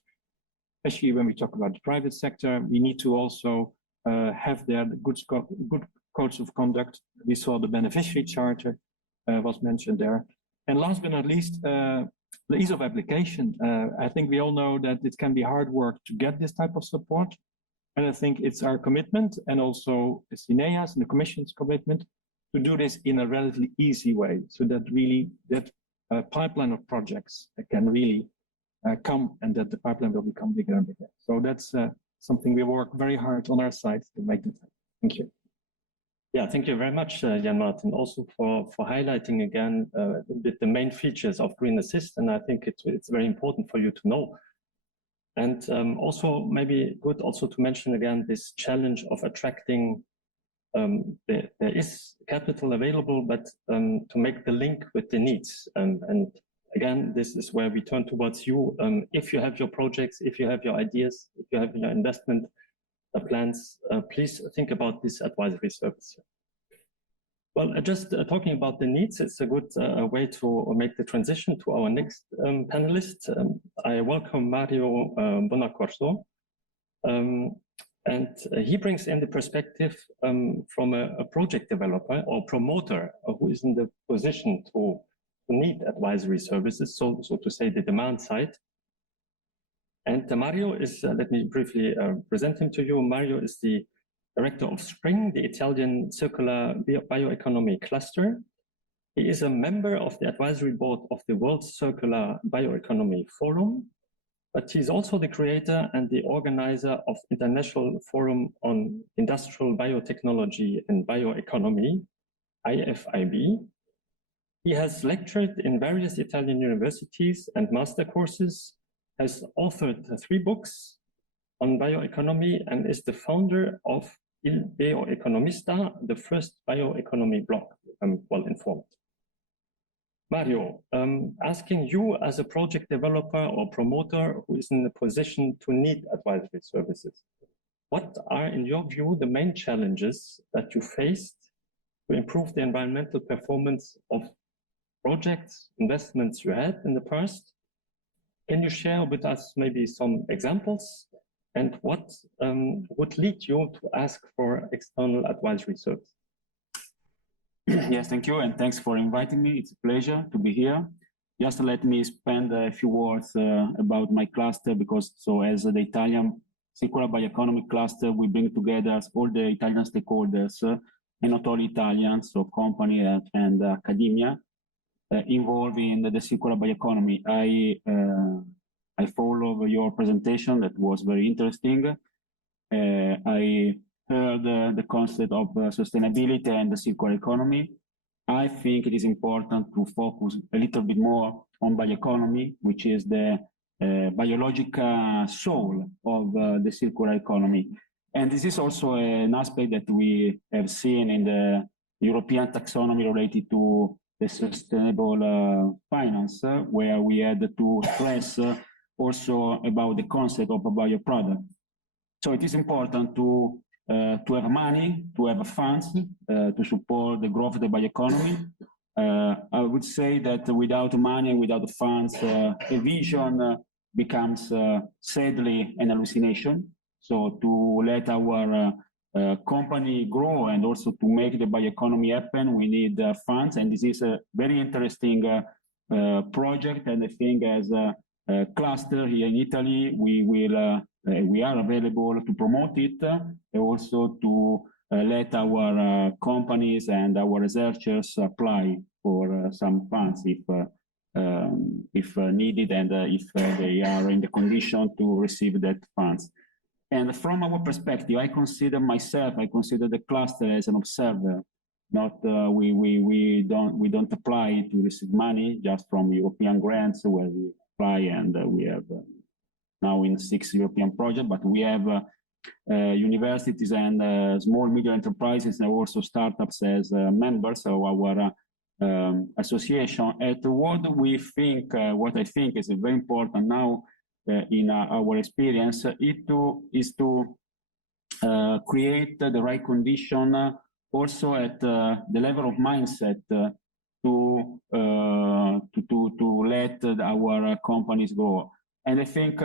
especially when we talk about the private sector, we need to also have there the good codes of conduct. We saw the beneficiary charter was mentioned there. And last but not least, the ease of application. I think we all know that it can be hard work to get this type of support. And I think it's our commitment, and also the CINEA's and the Commission's commitment, to do this in a relatively easy way, so that really that pipeline of projects can really come, and that the pipeline will become bigger and bigger. So that's something we work very hard on our side to make that happen. Thank you. Yeah, thank you very much, Jan-Martin, also for highlighting again the main features of Green Assist, and I think it's very important for you to know. And also maybe good also to mention again this challenge of attracting. There is capital available, but to make the link with the needs. And again, this is where we turn towards you. If you have your projects, if you have your ideas, if you have your investment plans, please think about this advisory service. Well, just talking about the needs, it's a good way to make the transition to our next panelist. I welcome Mario Bonacorso. And he brings in the perspective from a project developer or promoter who is in the position to need advisory services, so to say, the demand side. And Mario is, let me briefly present him to you. Mario is the director of SPRING, the Italian Circular Bioeconomy Cluster. He is a member of the advisory board of the World Circular Bioeconomy Forum, but he's also the creator and the organizer of International Forum on Industrial Biotechnology and Bioeconomy, IFIB. He has lectured in various Italian universities and master courses, has authored 3 books, on bioeconomy and is the founder of Il Bioeconomista, the first bioeconomy blog, if I'm well informed. Mario, asking you as a project developer or promoter who is in a position to need advisory services, what are, in your view, the main challenges that you faced to improve the environmental performance of projects, investments you had in the past? Can you share with us maybe some examples? And what would lead you to ask for external advisory service? Yes, thank you, and thanks for inviting me. It's a pleasure to be here. Just let me spend a few words about my cluster, because as the Italian circular bioeconomy cluster, we bring together all the Italian stakeholders, and not only Italians, so company and academia, involved in the circular bioeconomy. I follow your presentation, that was very interesting. I heard the concept of sustainability and the circular economy. I think it is important to focus a little bit more on bioeconomy, which is the biological soul of the circular economy. And this is also an aspect that we have seen in the European taxonomy related to the sustainable finance, where we had to stress also about the concept of a bioproduct. So it is important to have money, to have funds to support the growth of the bioeconomy. I would say that without money, without funds, a vision becomes sadly an hallucination. So to let our company grow and also to make the bioeconomy happen, we need funds. And this is a very interesting project. And I think as a cluster here in Italy, we are available to promote it, and also to let our companies and our researchers apply for some funds if needed, and if they are in the condition to receive that funds. And from our perspective, I consider the cluster as an observer. Not we don't apply to receive money just from European grants, where we apply, and we have now in 6 European projects, but we have universities and small medium enterprises and also startups as members of our association. And what I think is very important now in our experience is to create the right condition also at the level of mindset to let our companies grow. And I think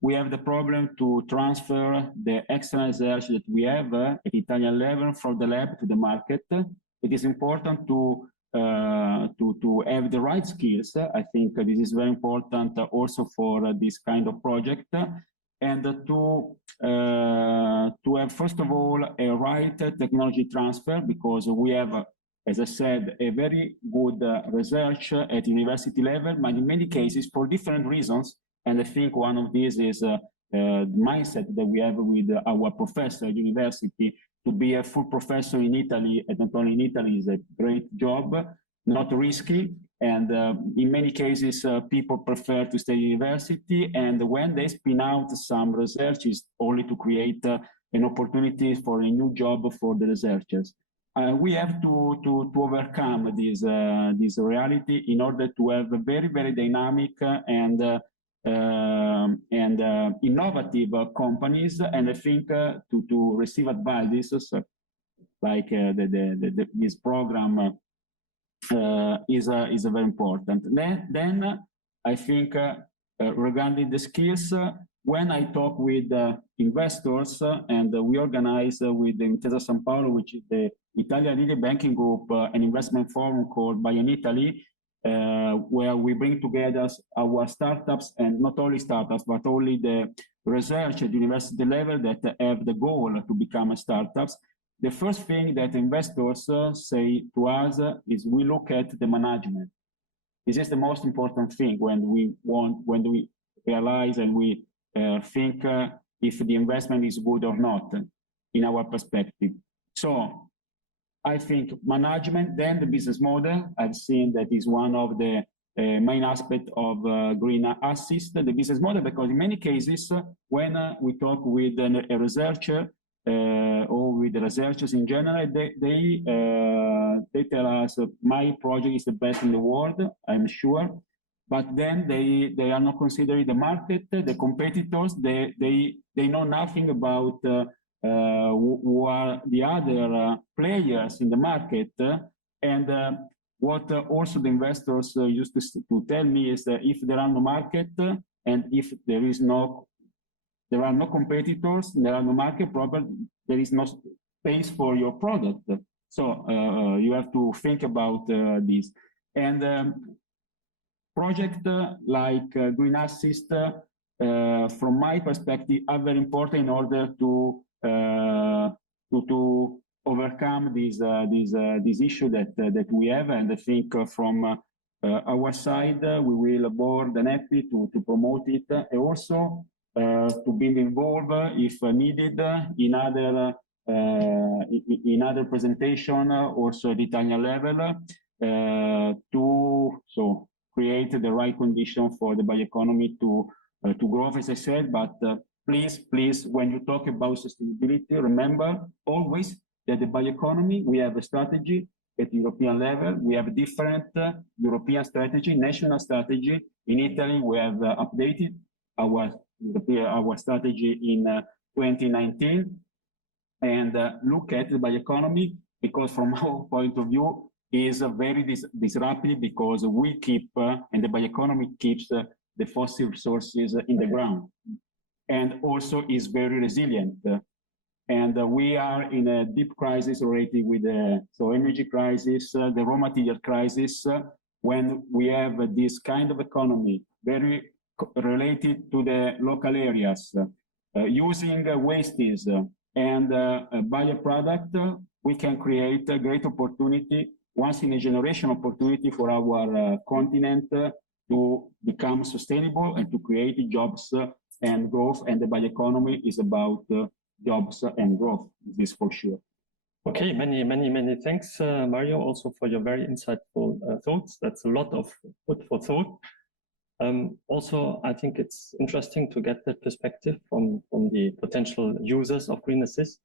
we have the problem to transfer the excellent research that we have at Italian level from the lab to the market. It is important to have the right skills. I think this is very important also for this kind of project, and to have, first of all, a right technology transfer, because we have, as I said, a very good research at university level, but in many cases for different reasons. And I think one of these is the mindset that we have with our professor at university. To be a full professor in Italy, and not only in Italy, is a great job, not risky. And in many cases, people prefer to stay in university. And when they spin out some research, is only to create an opportunity for a new job for the researchers. We have to overcome this reality in order to have a very, very dynamic and innovative companies. And I think to receive advice like this program is very important. Then I think regarding the skills, when I talk with investors, and we organize with the Intesa San Paolo, which is the Italian leading banking group, an investment forum called Buy in Italy, where we bring together our startups, and not only startups, but only the research at university level that have the goal to become startups. The first thing that investors say to us is we look at the management. This is the most important thing when we realize and we think if the investment is good or not, in our perspective. So I think management, then the business model. I've seen that is one of the main aspect of green assist, the business model, because in many cases, when we talk with a researcher or with the researchers in general, they tell us my project is the best in the world, I'm sure, but then they are not considering the market, the competitors, they know nothing about who are the other players in the market, and what also the investors used to tell me is that if there are no market and if there are no competitors, there are no market, probably there is no space for your product. So you have to think about this. And projects like Green Assist, from my perspective, are very important in order to overcome this issue that we have. And I think from our side, we will board and happy to promote it, and also to be involved if needed in other presentation, also at Italian level, to create the right condition for the bioeconomy to grow, as I said. But please, when you talk about sustainability, remember always that the bioeconomy, we have a strategy at European level. We have different European strategy, national strategy. In Italy, we have updated our strategy in 2019, and look at the bioeconomy, because from our point of view is very disruptive, because we keep and the bioeconomy keeps the fossil resources in the ground, and also is very resilient. And we are in a deep crisis already with the energy crisis, the raw material crisis. When we have this kind of economy very related to the local areas, using wastes and bioproduct, we can create a great opportunity, once in a generation opportunity for our continent to become sustainable and to create jobs and growth. And the bioeconomy is about jobs and growth, this for sure. Okay, many thanks, Mario, also for your very insightful thoughts. That's a lot of food for thought. Also, I think it's interesting to get that perspective from the potential users of Green Assist.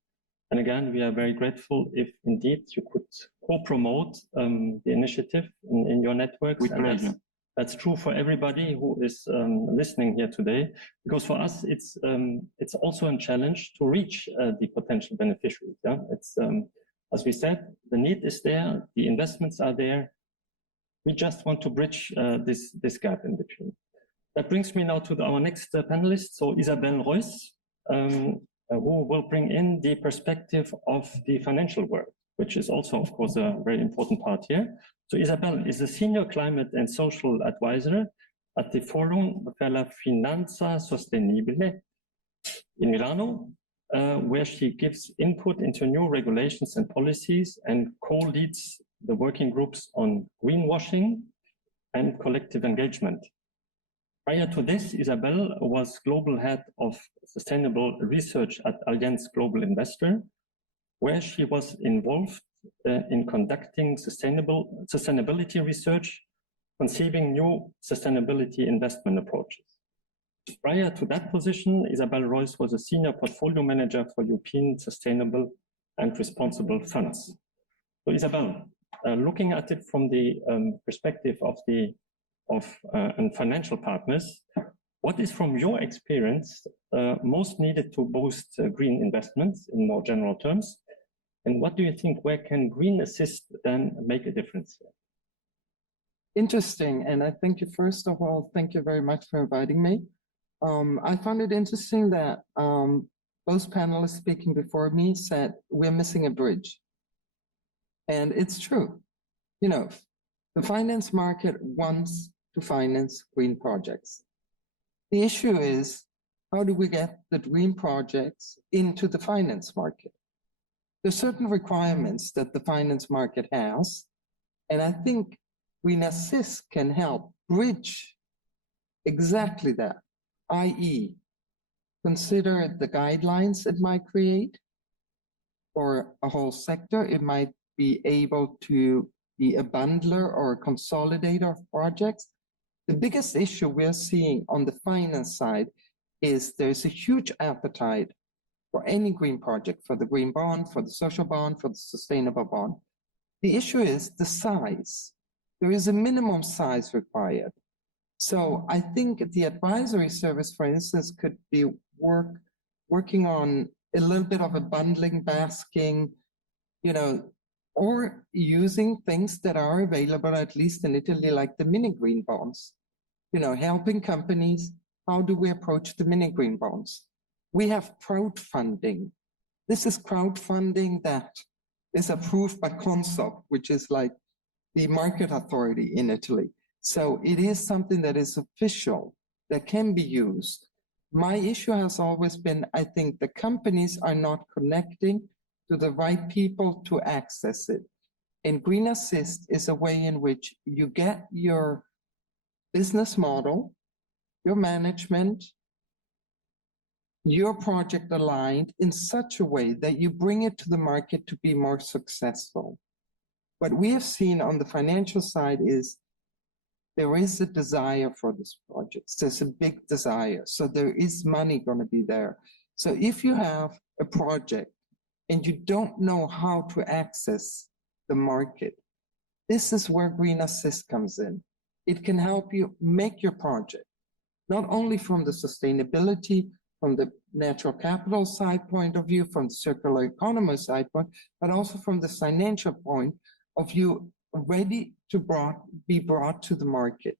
And again, we are very grateful if indeed you could co-promote the initiative in your networks. With pleasure. That's true for everybody who is listening here today, because for us it's also a challenge to reach the potential beneficiaries. Yeah, it's as we said, the need is there, the investments are there. We just want to bridge this gap in between. That brings me now to our next panelist, so Isabelle Reuss, who will bring in the perspective of the financial world, which is also, of course, a very important part here. So Isabelle is a senior climate and social advisor at the Forum per la Finanza Sostenibile in Milano, where she gives input into new regulations and policies and co-leads the working groups on greenwashing and collective engagement. Prior to this, Isabelle was global head of sustainable research at Allianz Global Investor, where she was involved in conducting sustainability research, conceiving new sustainability investment approaches. Prior to that position, Isabelle Reuss was a senior portfolio manager for European sustainable and responsible funds. So Isabelle, looking at it from the perspective of and financial partners, what is from your experience most needed to boost green investments in more general terms? And what do you think, where can Green Assist then make a difference? Interesting. And I thank you, first of all, thank you very much for inviting me. I found it interesting that both panelists speaking before me said we're missing a bridge. And it's true. You know, the finance market wants to finance green projects. The issue is, how do we get the green projects into the finance market? There's certain requirements that the finance market has, and I think Green Assist can help bridge exactly that, i.e., consider the guidelines it might create for a whole sector. It might be able to be a bundler or a consolidator of projects, The biggest issue we're seeing on the finance side is there's a huge appetite for any green project, for the green bond, for the social bond, for the sustainable bond. The issue is the size. There is a minimum size required. So I think the advisory service, for instance, could be working on a little bit of a bundling, basking, you know, or using things that are available, at least in Italy, like the mini green bonds, you know, helping companies. How do we approach the mini green bonds? We have crowdfunding. This is crowdfunding that is approved by Consop, which is like the market authority in Italy. So it is something that is official, that can be used. My issue has always been, I think the companies are not connecting to the right people to access it. And Green Assist is a way in which you get your business model, your management, your project aligned in such a way that you bring it to the market to be more successful. What we have seen on the financial side is there is a desire for this project. There's a big desire. So there is money going to be there. So if you have a project and you don't know how to access the market, this is where Green Assist comes in. It can help you make your project, not only from the sustainability, from the natural capital side point of view, from the circular economy side point, but also from the financial point of view, ready to be brought to the market.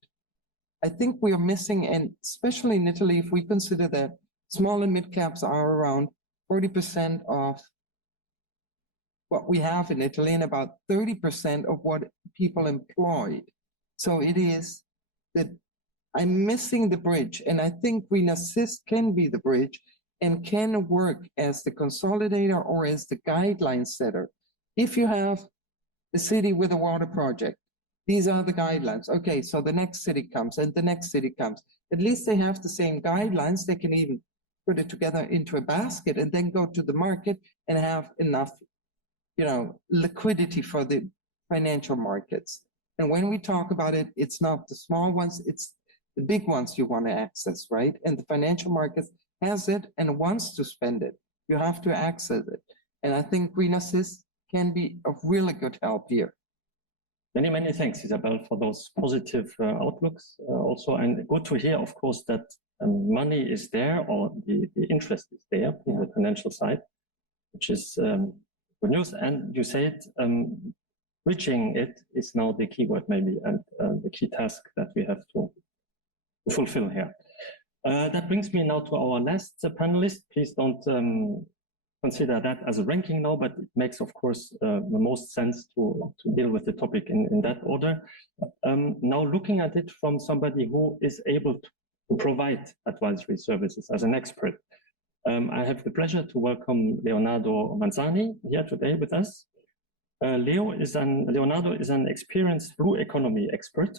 I think we are missing, and especially in Italy, if we consider that small and mid caps are around 40% of what we have in Italy and about 30% of what people employed. So it is that I'm missing the bridge, and I think Green Assist can be the bridge and can work as the consolidator or as the guideline setter. If you have the city with a water project, these are the guidelines. Okay, so the next city comes and the next city comes. At least they have the same guidelines. They can even put it together into a basket and then go to the market and have enough, you know, liquidity for the financial markets. And when we talk about it, it's not the small ones, it's the big ones you want to access, right? And the financial markets has it and wants to spend it. You have to access it. And I think Green Assist can be of really good help here. Many thanks, Isabel, for those positive outlooks also. And good to hear, of course, that money is there, or the interest is there in the financial side, which is good news. And you said reaching it is now the keyword maybe, and the key task that we have to fulfill here. That brings me now to our last panelist. Please don't consider that as a ranking now, but it makes, of course, the most sense to deal with the topic in that order. Now, looking at it from somebody who is able to provide advisory services as an expert, I have the pleasure to welcome Leonardo Manzani here today with us. Leonardo is an experienced blue economy expert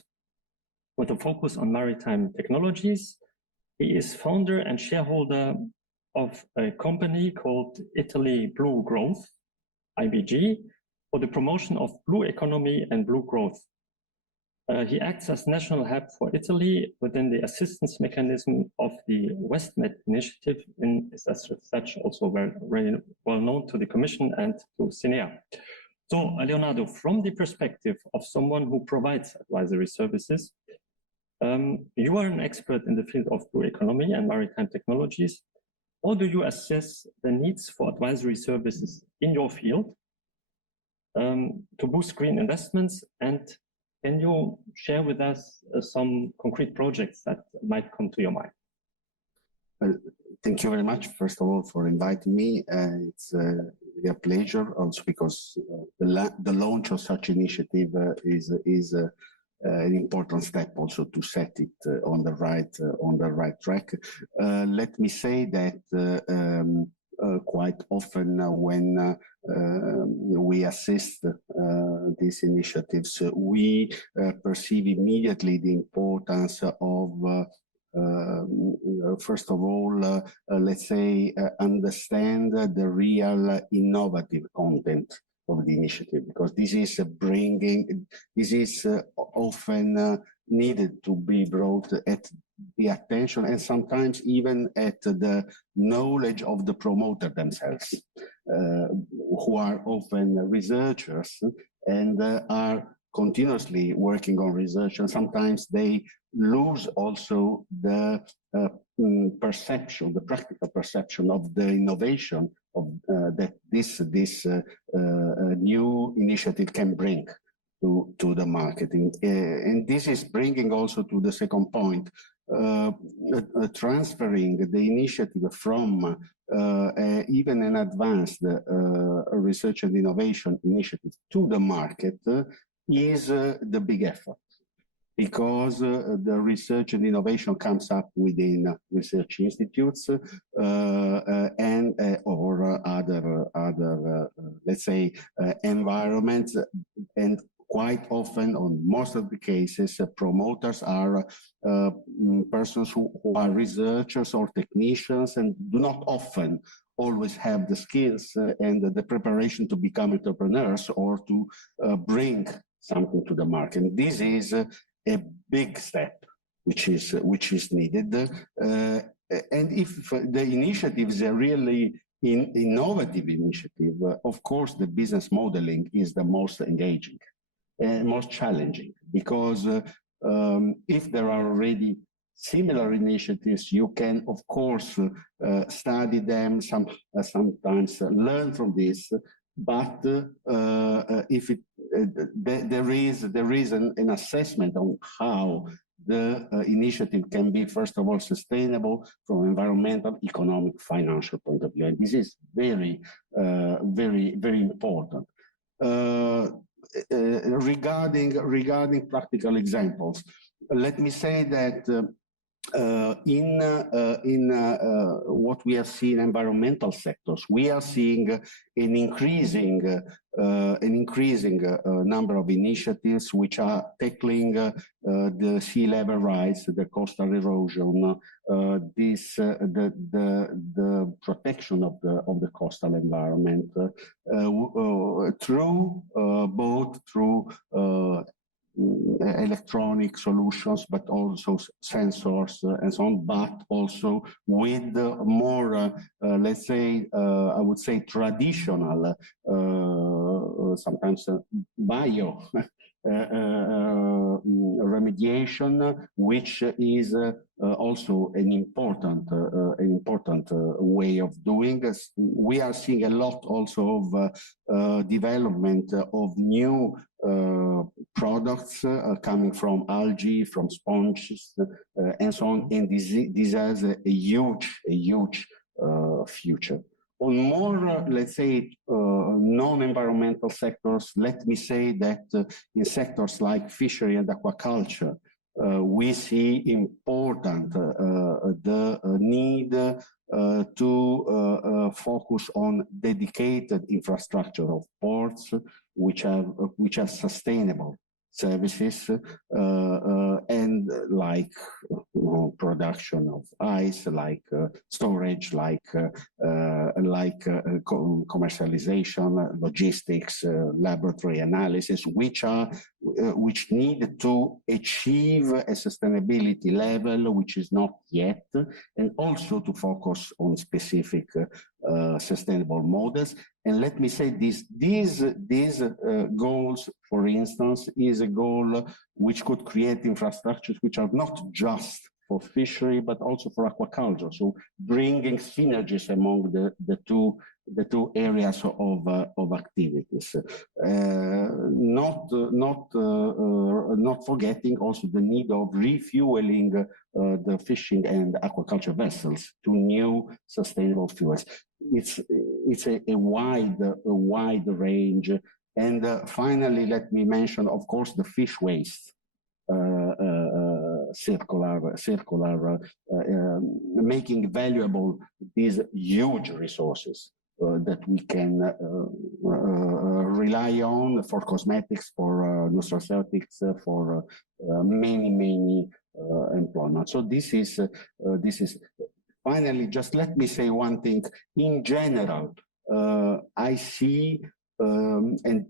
with a focus on maritime technologies. He is founder and shareholder of a company called Italy Blue Growth, IBG, for the promotion of blue economy and blue growth. He acts as national hub for Italy within the assistance mechanism of the WestMed initiative, and is as such also very well known to the Commission and to CINEA. So, Leonardo, from the perspective of someone who provides advisory services, you are an expert in the field of blue economy and maritime technologies. How do you assess the needs for advisory services in your field to boost green investments? And can you share with us some concrete projects that might come to your mind? Well, thank you very much, first of all, for inviting me. It's a pleasure also because the launch of such initiative is an important step also to set it on the right track. Let me say that quite often when we assist these initiatives, we perceive immediately the importance of first of all, let's say, understand the real innovative content of the initiative, because this is often needed to be brought at the attention and sometimes even at the knowledge of the promoter themselves, who are often researchers and are continuously working on research, and sometimes they lose also the perception, the practical perception of the innovation of that this new initiative can bring to the marketing. And this is bringing also to the second point, transferring the initiative from even an advanced research and innovation initiative to the market is the big effort, because the research and innovation comes up within research institutes and or other let's say environments, and quite often, on most of the cases, promoters are persons who are researchers or technicians and do not often always have the skills and the preparation to become entrepreneurs or to bring something to the market. And this is a big step which is needed. And if the initiative is a really innovative initiative, of course, the business modeling is the most engaging and most challenging, because if there are already similar initiatives, you can, of course, study them, sometimes learn from this, but if there is an assessment on how the initiative can be, first of all, sustainable from environmental, economic, financial point of view. And this is very, very important. Regarding practical examples, let me say that in what we have seen in environmental sectors, we are seeing an increasing number of initiatives which are tackling the sea level rise, the coastal erosion, the protection of the coastal environment through both through electronic solutions, but also sensors and so on, but also with more, let's say, I would say traditional, sometimes bio remediation, which is also an important way of doing this. We are seeing a lot also of development of new products coming from algae, from sponges, and so on. And this has a huge future. On more, let's say, non-environmental sectors, let me say that in sectors like fishery and aquaculture, we see important the need to focus on dedicated infrastructure of ports, which are sustainable services, and like production of ice, like storage, like commercialization, logistics, laboratory analysis, which need to achieve a sustainability level which is not yet, and also to focus on specific sustainable models. And let me say these goals, for instance, is a goal which could create infrastructures which are not just for fishery, but also for aquaculture. So bringing synergies among the two areas of activities. Not forgetting also the need of refueling the fishing and aquaculture vessels to new sustainable fuels. It's a wide range. And finally, let me mention, of course, the fish waste. Circular, making valuable these huge resources that we can rely on for cosmetics, for nutraceutics, for many employment. So this is finally, just let me say one thing. In general, I see and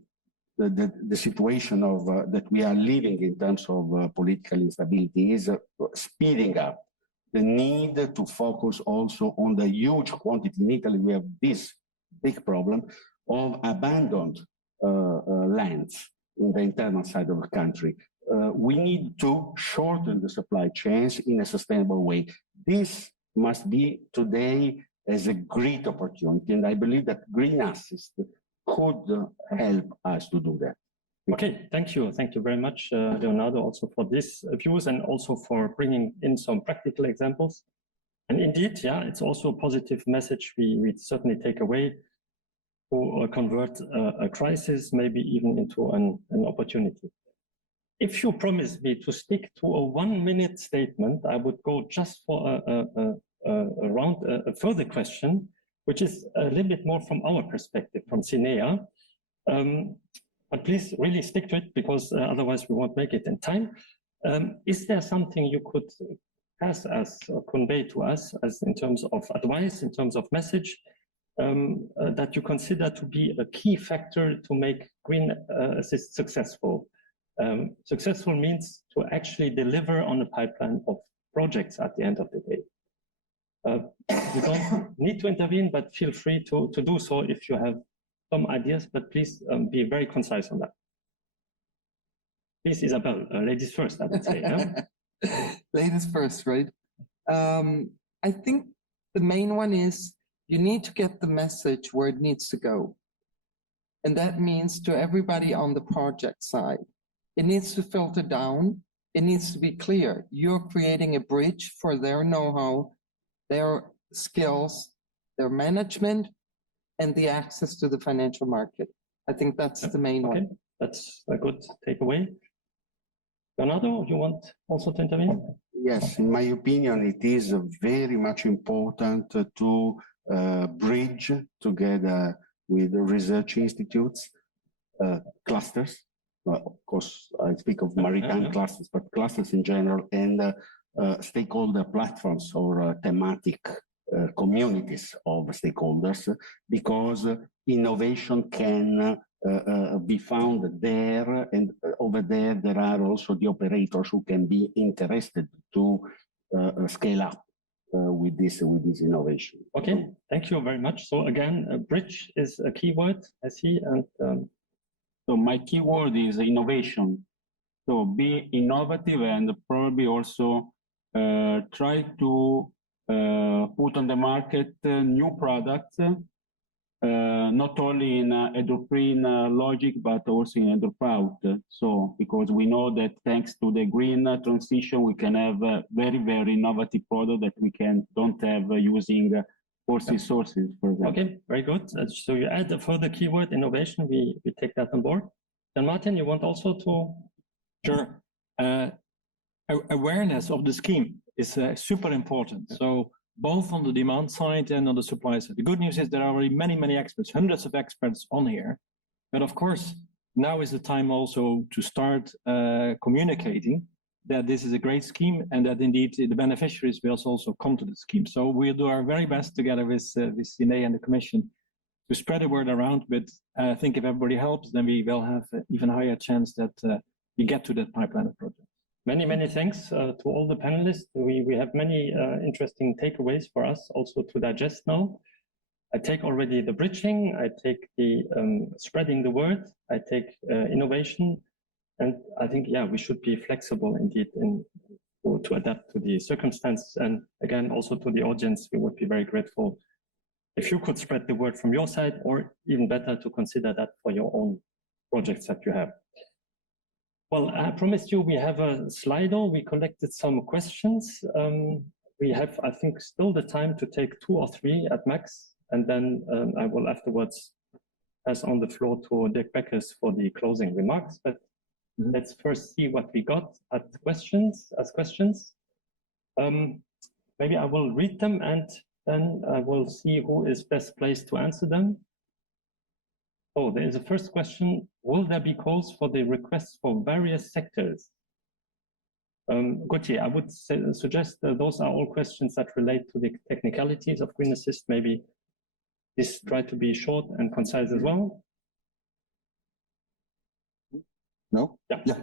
the situation of that we are living in terms of political instability is speeding up the need to focus also on the huge quantity. In Italy, we have this big problem of abandoned lands in the internal side of the country. We need to shorten the supply chains in a sustainable way. This must be today as a great opportunity, and I believe that green assist could help us to do that. Okay, thank you. Thank you very much, Leonardo, also for these views and also for bringing in some practical examples. And indeed, yeah, it's also a positive message we certainly take away to convert a crisis maybe even into an opportunity. If you promise me to stick to a 1-minute statement, I would go just for a further question, which is a little bit more from our perspective, from CINEA. But please really stick to it, because otherwise we won't make it in time. Is there something you could pass us or convey to us as in terms of advice, in terms of message, that you consider to be a key factor to make green assist successful? Successful means to actually deliver on a pipeline of projects at the end of the day. You don't need to intervene, but feel free to do so if you have some ideas, but please be very concise on that. Please, Isabel, ladies first, I would say. Yeah? Ladies first, right? I think the main one is you need to get the message where it needs to go. And that means to everybody on the project side. It needs to filter down. It needs to be clear. You're creating a bridge for their know-how, their skills, their management, and the access to the financial market. I think that's the main one. That's a good takeaway. Leonardo, you want also to intervene? Yes, in my opinion, it is very much important to bridge together with research institutes, clusters. Of course, I speak of maritime clusters, but clusters in general, and stakeholder platforms or thematic communities of stakeholders, because innovation can be found there, and over there are also the operators who can be interested to scale up with this innovation. Okay, thank you very much. So again, a bridge is a keyword, I see, and so my keyword is innovation. So be innovative and probably also try to put on the market new products, not only in hydrogen logic, but also in hydropower. So, because we know that thanks to the green transition, we can have a very, very innovative product that we don't have using fossil sources, for example. Okay, very good. So you add a further keyword, innovation. We take that on board. Then Martin, you want also to? Sure. Awareness of the scheme is super important. So both on the demand side and on the supply side. The good news is there are already many, many experts, hundreds of experts on here. But of course, now is the time also to start communicating that this is a great scheme and that indeed the beneficiaries will also come to the scheme. So we'll do our very best together with CINEA and the Commission to spread the word around. But I think if everybody helps, then we will have an even higher chance that we get to that pipeline of projects. Many, many thanks to all the panelists. We have many interesting takeaways for us also to digest now. I take already the bridging, I take the spreading the word, I take innovation, and I think, yeah, we should be flexible indeed to adapt to the circumstances. And again, also to the audience, we would be very grateful if you could spread the word from your side, or even better to consider that for your own projects that you have. Well, I promised you we have a Slido. We collected some questions. We have, I think, still the time to take 2 or 3 at max, and then I will afterwards pass on the floor to Dirk BECKERS for the closing remarks. But let's first see what we got as questions. Maybe I will read them, and then I will see who is best placed to answer them. Oh, there is a first question. Will there be calls for the requests for various sectors? Gauthier, I would suggest those are all questions that relate to the technicalities of Green Assist. Maybe this try to be short and concise as well. No? Yeah. Yeah.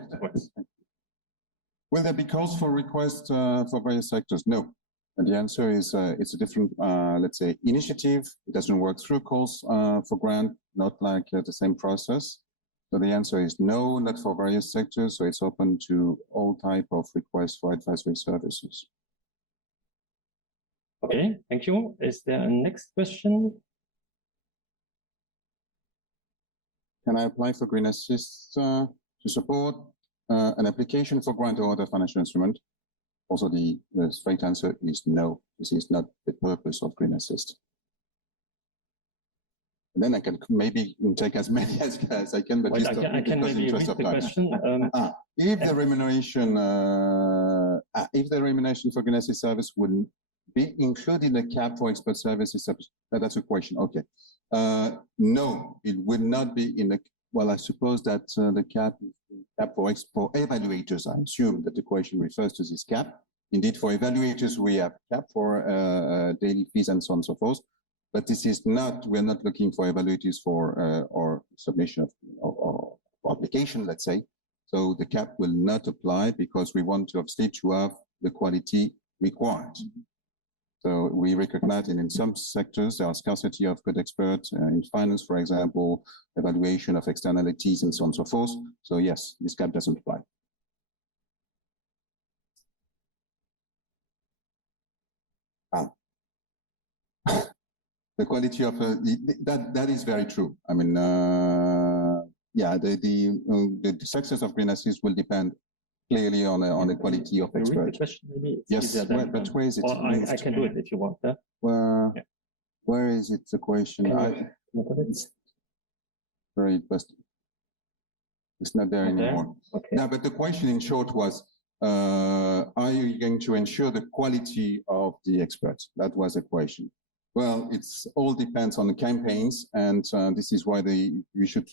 Will there be calls for requests for various sectors? No. And the answer is it's a different, let's say, initiative. It doesn't work through calls for grant, not like the same process. So the answer is no, not for various sectors. So it's open to all type of requests for advisory services. Okay, thank you. Is there a next question? Can I apply for green assist to support an application for grant or other financial instrument? Also, the straight answer is no. This is not the purpose of green assist. And then I can maybe take as many as I can, but well, I can maybe read the question. If the remuneration for green assist service would be included in the cap for expert services, that's a question. Okay. No, it would not be in the. Well, I suppose that the cap for evaluators. I assume that the question refers to this cap. Indeed, for evaluators, we have cap for daily fees and so on and so forth. But this is not. We're not looking for evaluators for or submission of or application, let's say. So the cap will not apply because we want to obviously to have the quality required. So we recognize in some sectors there are scarcity of good experts in finance, for example, evaluation of externalities and so on and so forth. So yes, this cap doesn't apply. The quality of that is very true. I mean, yeah, the success of green assist will depend clearly on the quality of experts. Yes, but where is it? I can do it if you want. Yeah? Where is it? The question. Very best. It's not there anymore. Okay. No, but the question in short was, are you going to ensure the quality of the experts? That was the question. Well, it's all depends on the campaigns, and this is why you should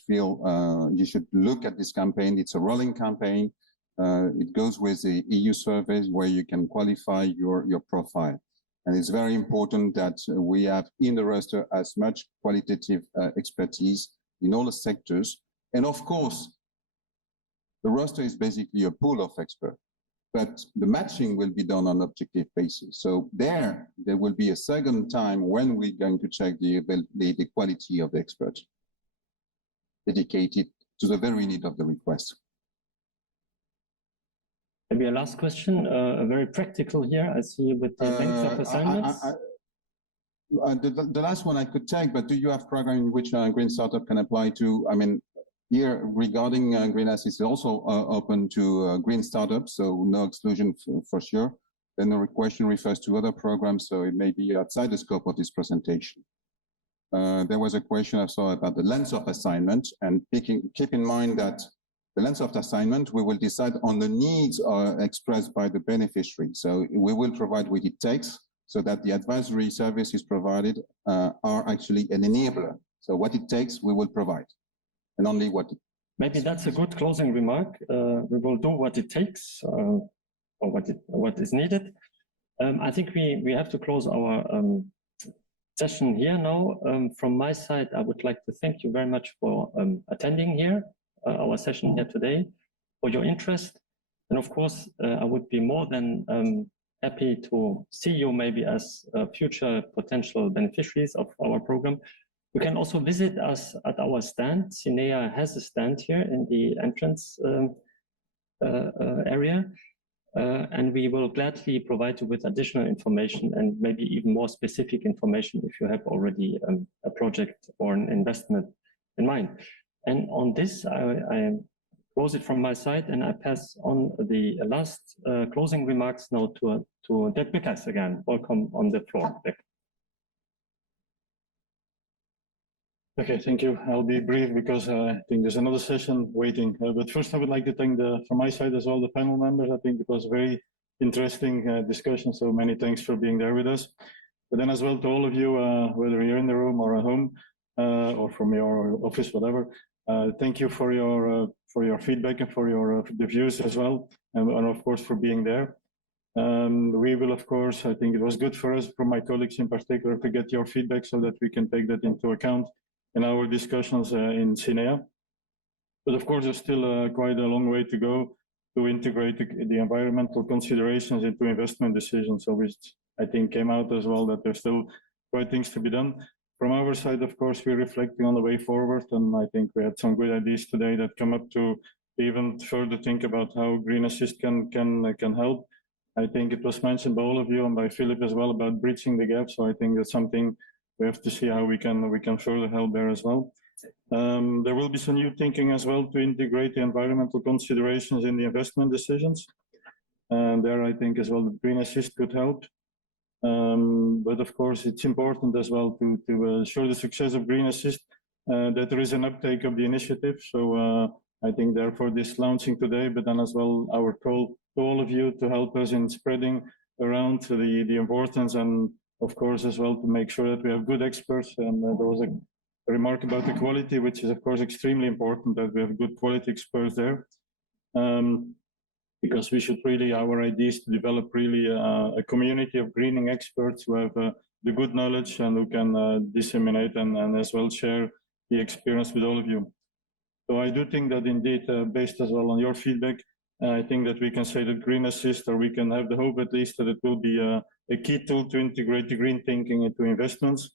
look at this campaign. It's a rolling campaign. It goes with the EU surveys where you can qualify your profile. And it's very important that we have in the roster as much qualitative expertise in all the sectors. And of course, the roster is basically a pool of experts, but the matching will be done on an objective basis. So there will be a second time when we're going to check the quality of the experts dedicated to the very need of the request. Maybe a last question, very practical here. I see with the length of assignments. The last one I could take, but do you have program in which green startup can apply to? I mean, here regarding green assist is also open to green startups, so no exclusion for sure. Then the question refers to other programs, so it may be outside the scope of this presentation. There was a question I saw about the length of assignment, and keep in mind that the length of the assignment, we will decide on the needs expressed by the beneficiary. So we will provide what it takes so that the advisory services provided are actually an enabler. So what it takes, we will provide, and only what. Maybe that's a good closing remark. We will do what it takes, or what is needed. I think we have to close our session here now. From my side, I would like to thank you very much for attending here. Our session here today, for your interest. And of course, I would be more than happy to see you maybe as future potential beneficiaries of our program. You can also visit us at our stand. CINEA has a stand here in the entrance area. And we will gladly provide you with additional information and maybe even more specific information if you have already a project or an investment in mind. And on this, I close it from my side, and I pass on the last closing remarks now to Dirk BECKERS again. Welcome on the floor, Dirk. Okay, thank you. I'll be brief because I think there's another session waiting. But first, I would like to thank from my side as well the panel members. I think it was a very interesting discussion. So many thanks for being there with us. But then as well to all of you, whether you're in the room or at home or from your office, whatever. Thank you for your feedback and for the views as well, and of course for being there. We will, of course, I think it was good for us, for my colleagues in particular, to get your feedback so that we can take that into account in our discussions in CINEA. But of course, there's still quite a long way to go to integrate the environmental considerations into investment decisions. So which I think came out as well that there's still quite things to be done. From our side, of course, we're reflecting on the way forward, and I think we had some good ideas today that come up to even further think about how green assist can help. I think it was mentioned by all of you and by Philipp as well about bridging the gap. So I think that's something we have to see how we can further help there as well. There will be some new thinking as well to integrate the environmental considerations in the investment decisions. And there I think as well the green assist could help. But of course, it's important as well to show the success of green assist, that there is an uptake of the initiative. So I think therefore this launching today, but then as well our call to all of you to help us in spreading around the importance, and of course as well to make sure that we have good experts. And there was a remark about the quality, which is of course extremely important that we have good quality experts there. Because we should really, our idea is to develop really a community of greening experts who have the good knowledge and who can disseminate and as well share the experience with all of you. So I do think that indeed, based as well on your feedback, I think that we can say that Green Assist, or we can have the hope at least that it will be a key tool to integrate the green thinking into investments.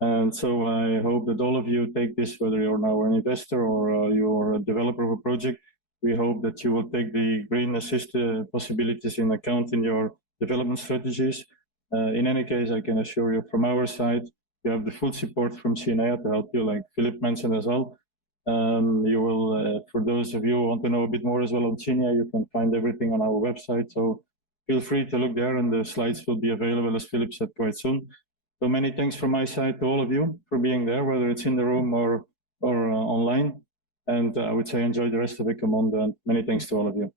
And so I hope that all of you take this, whether you're now an investor or you're a developer of a project. We hope that you will take the Green Assist possibilities in account in your development strategies. In any case, I can assure you from our side, you have the full support from CINEA to help you, like Philipp mentioned as well. You will, for those of you who want to know a bit more as well on CINEA, you can find everything on our website. So feel free to look there, and the slides will be available, as Philipp said, quite soon. So many thanks from my side to all of you for being there, whether it's in the room or online. And I would say enjoy the rest of Ecomondo, and many thanks to all of you.